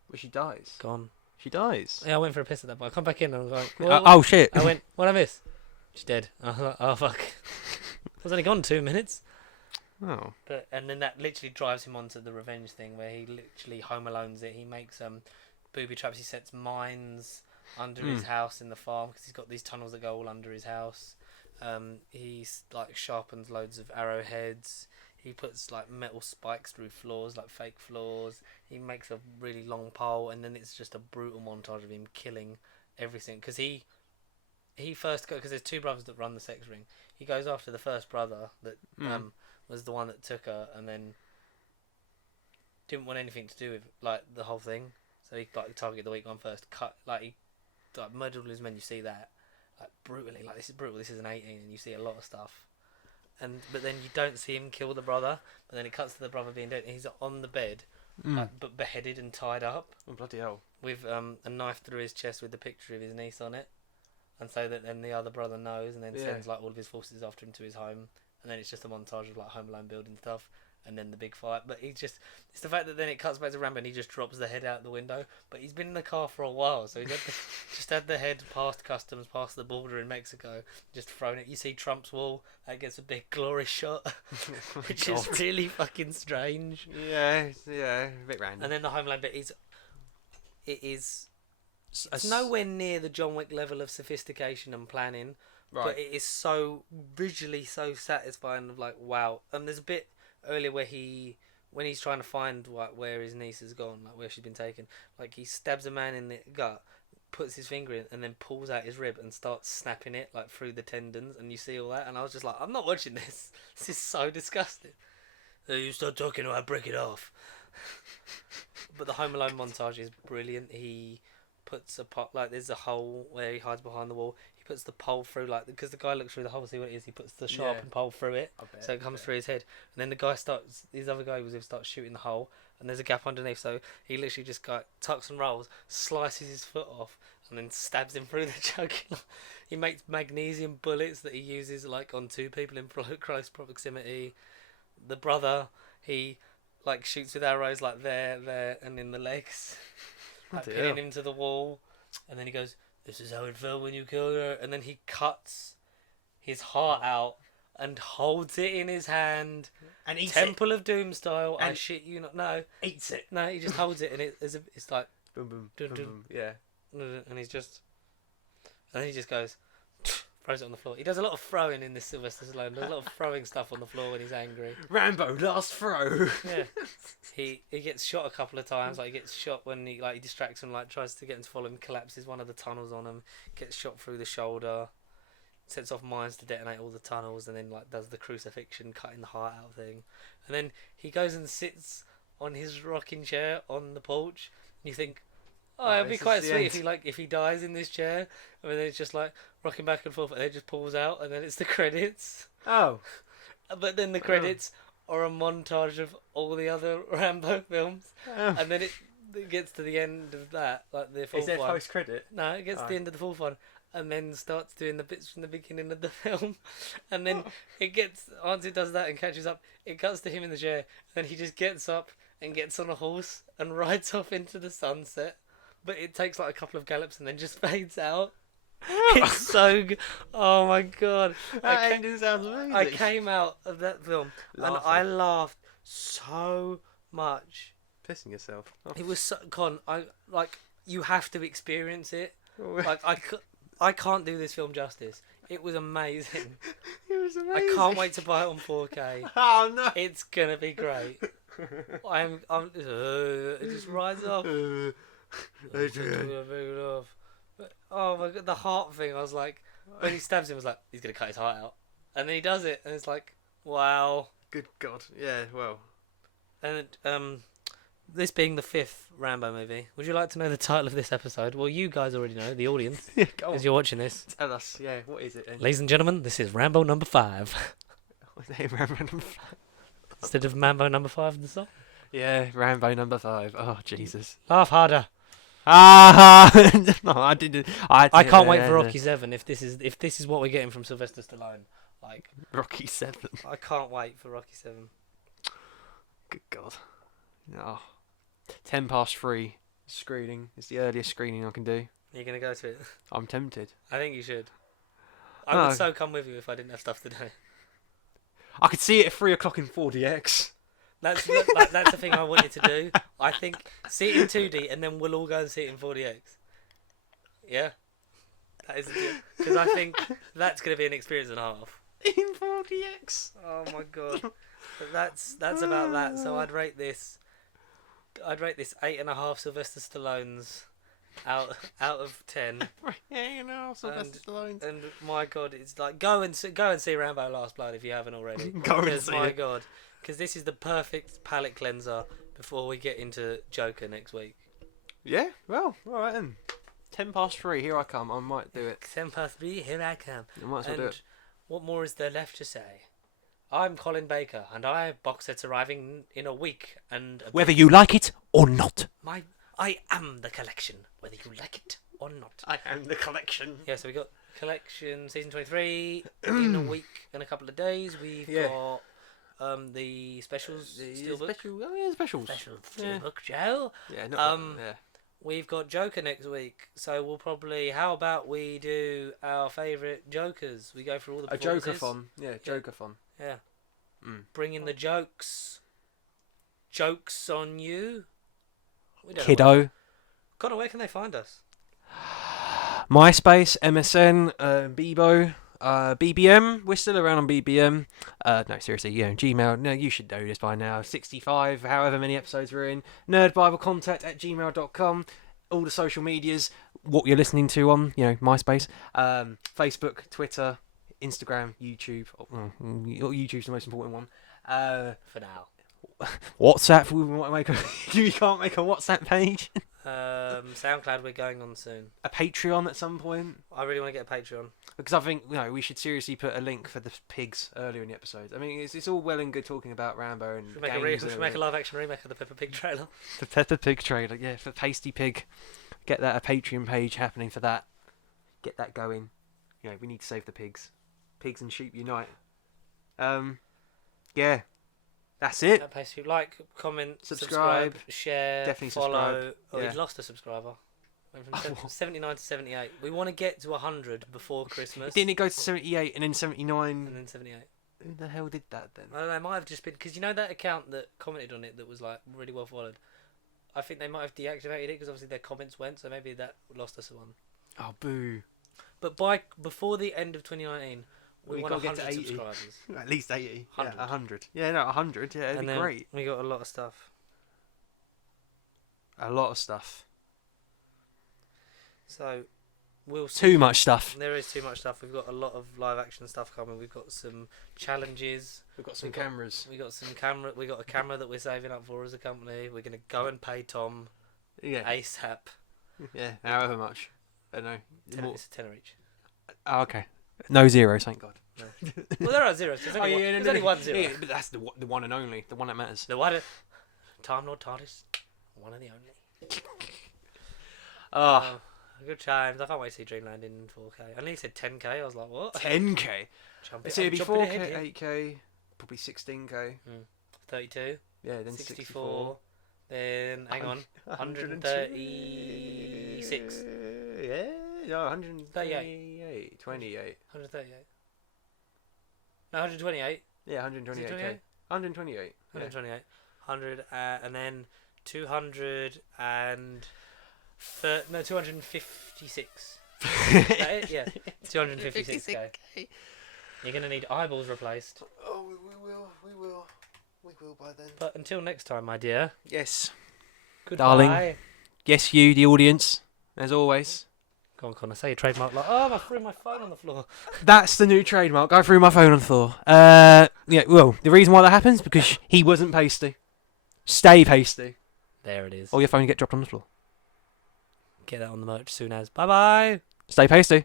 Well, she dies. gone. She dies. Yeah, I went for a piss at that point. I come back in and I'm going, Oh shit. I went, what I miss? She's dead. I was like, oh fuck. I was only gone 2 minutes. Oh. And then that literally drives him onto the revenge thing where he literally Home Alones it. He makes booby traps. He sets mines under his house in the farm because he's got these tunnels that go all under his house. He's like sharpens loads of arrowheads. He puts like metal spikes through floors, like fake floors. He makes a really long pole, and then it's just a brutal montage of him killing everything. Because he first because there's 2 brothers that run the sex ring. He goes after the first brother that was the one that took her, and then didn't want anything to do with like the whole thing. So he like targeted the weak one first. He murdered all his men. You see that like brutally. Like this is brutal. This is an 18, and you see a lot of stuff. But then you don't see him kill the brother. But then it cuts to the brother being dead. And he's on the bed, but beheaded and tied up. Oh bloody hell! With a knife through his chest with the picture of his niece on it, and so that then the other brother knows, and then sends like all of his forces after him to his home. And then it's just a montage of like Home Alone building stuff, and then the big fight. But it's the fact that then it cuts back to Rambo and he just drops the head out the window. But he's been in the car for a while, so he's just had the head past customs, past the border in Mexico, just thrown it. You see Trump's wall, that gets a big glory shot, which is really fucking strange. Yeah, a bit random. And then the Home Alone bit it's nowhere near the John Wick level of sophistication and planning. Right. But it is so visually so satisfying of like wow. And there's a bit earlier where when he's trying to find like where his niece has gone, like where she's been taken, like he stabs a man in the gut, puts his finger in, and then pulls out his rib and starts snapping it like through the tendons, and you see all that, and I was just like, I'm not watching this. This is so disgusting. You start talking or I break it off. But the Home Alone montage is brilliant. He puts a pot like there's a hole where he hides behind the wall. Puts the pole through because the guy looks through the hole to see what it is. He puts the sharpened pole through it, so it comes through his head. And then the guy his other guy starts shooting the hole, and there's a gap underneath. So he literally just tucks and rolls, slices his foot off, and then stabs him through the jugular. He makes magnesium bullets that he uses like on 2 people in close proximity. The brother, he like shoots with arrows like there, and in the legs, like pinning him to the wall, and then he goes, "This is how it felt when you killed her," and then he cuts his heart out and holds it in his hand, and eats Temple of Doom style. And I shit you not. No, eats it. No, he just holds it, and it's like boom, boom, dun, boom, dun, boom. Yeah. And then he just goes, throws it on the floor. He does a lot of throwing in this Sylvester Stallone. There's a lot of throwing stuff on the floor when he's angry. Rambo, last throw. Yeah. He gets shot a couple of times. Like he gets shot when he distracts him, like tries to get him to follow him, collapses one of the tunnels on him, gets shot through the shoulder, sets off mines to detonate all the tunnels, and then like does the crucifixion, cutting the heart out thing. And then he goes and sits on his rocking chair on the porch. And you think, oh, it'd be quite sweet if he dies in this chair. I mean, then it's just like rocking back and forth, and then it just pulls out, and then it's the credits. Oh. But then the credits are a montage of all the other Rambo films, and then it gets to the end of that, like the fourth one. Is there post credit? No, it gets to the end of the fourth one, and then starts doing the bits from the beginning of the film, and then once it does that and catches up, it cuts to him in the chair, and then he just gets up and gets on a horse and rides off into the sunset. But it takes like a couple of gallops and then just fades out. It's so good. Oh my god. That ending sounds amazing. I came out of that film and I laughed so much. Pissing yourself. Oh. It was so you have to experience it. Like I can't do this film justice. It was amazing. It was amazing. I can't wait to buy it on 4K. Oh no. It's gonna be great. It just rides off. Oh my god, the heart thing, I was like, when he stabs him, I was like, he's going to cut his heart out. And then he does it, and it's like, wow. Good god. Yeah, well. And this being the 5th Rambo movie, would you like to know the title of this episode? Well, you guys already know, the audience, Yeah, go as on. you're watching this. Tell us. Yeah, what is it then? Ladies and gentlemen, this is Rambo number 5. Instead of Mambo number 5 in the song. Yeah, Rambo number 5. Oh, Jesus. Laugh harder. Ah! No, I didn't. I can't wait for Rocky 7 if this is what we're getting from Sylvester Stallone. Like, Rocky 7. I can't wait for Rocky 7. Good God. No. 3:10 screening. It's the earliest screening I can do. You're gonna go to it? I'm tempted. I think you should. I No. would so come with you if I didn't have stuff to do. I could see it at 3:00 in 4DX. That's the thing I wanted to do. I think see it in 2D and then we'll all go and see it in 40X. Yeah, that is the deal. Because I think that's going to be an experience and a half. In 4DX. Oh my god, but that's about that. So I'd rate this 8.5 Sylvester Stallones out of 10. Yeah, you know, Sylvester Stallone. And my god, it's like go and see Rambo: Last Blood if you haven't already. Go and Because see my it. god, because this is the perfect palate cleanser before we get into Joker next week. Yeah, well, alright then. 3:10, here I come. I might do it. 3, here I come. I might as well do And it. what more is there left to say? I'm Colin Baker, and I have box sets arriving in a week. And Whether you like it or not. I am the collection, whether you like it or not. I am the collection. Yeah, so we got collection season 23 in a week and a couple of days. We've Yeah. got the specials, steelbook. Specials. Special Yeah. steelbook, Joe. Yeah, yeah. We've got Joker next week, so we'll probably. How about we do our favourite Jokers? We go through all the A performances. Joker-thon. Yeah, Joker-thon. Yeah. Mm. Bring in the jokes. Jokes on you. We don't know. Kiddo. Conor, where can they find us? MySpace, MSN, Bebo, BBM. We're still around on BBM. No, seriously, Gmail. No, you should know this by now. 65, however many episodes we're in. nerdbiblecontact@gmail.com. All the social medias. What you're listening to on, MySpace, Facebook, Twitter, Instagram, YouTube. YouTube's the most important one. For now. WhatsApp. We might make we can't make a WhatsApp page. SoundCloud we're going on soon. A Patreon at some point. I really want to get a Patreon. Because I think we should seriously put a link for the pigs earlier in the episodes. I mean, it's all well and good talking about Rambo and Should we games make a live action remake of the Peppa Pig trailer? the Peppa Pig trailer. Yeah, for Pasty Pig. Get that a Patreon page happening for that. Get that going. We need to save the pigs. Pigs and sheep unite. Yeah, that's it. That pays you. Like, comment, Subscribe. share, Definitely follow. subscribe. Oh, Yeah. we've lost a subscriber. Went from 79 to 78. We want to get to 100 before Christmas. Didn't it go to 78 and then 79? And then 78. Who the hell did that then? I don't know, it might have just been because that account that commented on it that was like really well followed. I think they might have deactivated it because obviously their comments went, so maybe that lost us one. Oh, boo. But before the end of 2019, we want gotta get 100 to 80. subscribers. At least 80. 100. Yeah, 100. Yeah, no, 100. Yeah, it'd And be then great. we got a lot of stuff. A lot of stuff. So we'll see. Too much stuff. There is too much stuff. We've got a lot of live action stuff coming. We've got some challenges. We've got some We've got- cameras. We got some camera. We got a camera that we're saving up for as a company. We're gonna go and pay Tom Yeah. ASAP. Yeah, however much. I don't know. It's a tenner each. Oh, okay. No zeros, thank God. Well, there are zeros. There's only, there's only one zero. Yeah, but that's the one and only. The one that matters. The one, Time Lord TARDIS, one and the only. Oh, Good times. I can't wait to see Dreamland in 4K. I nearly said 10K. I was like, what? 10K. Jumping, So it'd be I'm jumping 4K, ahead here. 8K, probably 16K. 32, Yeah, then 64, then hang on, 136, Yeah, no, 38. 28. 138. No, 128. Yeah, 128K. 128? 128. 128. 100, and then 200 and... 256. Is that it? Yeah. 256k. You're going to need eyeballs replaced. Oh, we will by then. But until next time, my dear. Yes. Goodbye. Darling. Yes, you, the audience, as always. Go on, Conor. Say your trademark. Like, oh, I threw my phone on the floor. That's the new trademark. I threw my phone on the floor. Yeah, well, the reason why that happens because he wasn't pasty. Stay pasty. There it is. Or your phone get dropped on the floor. Get that on the merch soon as. Bye bye. Stay pasty.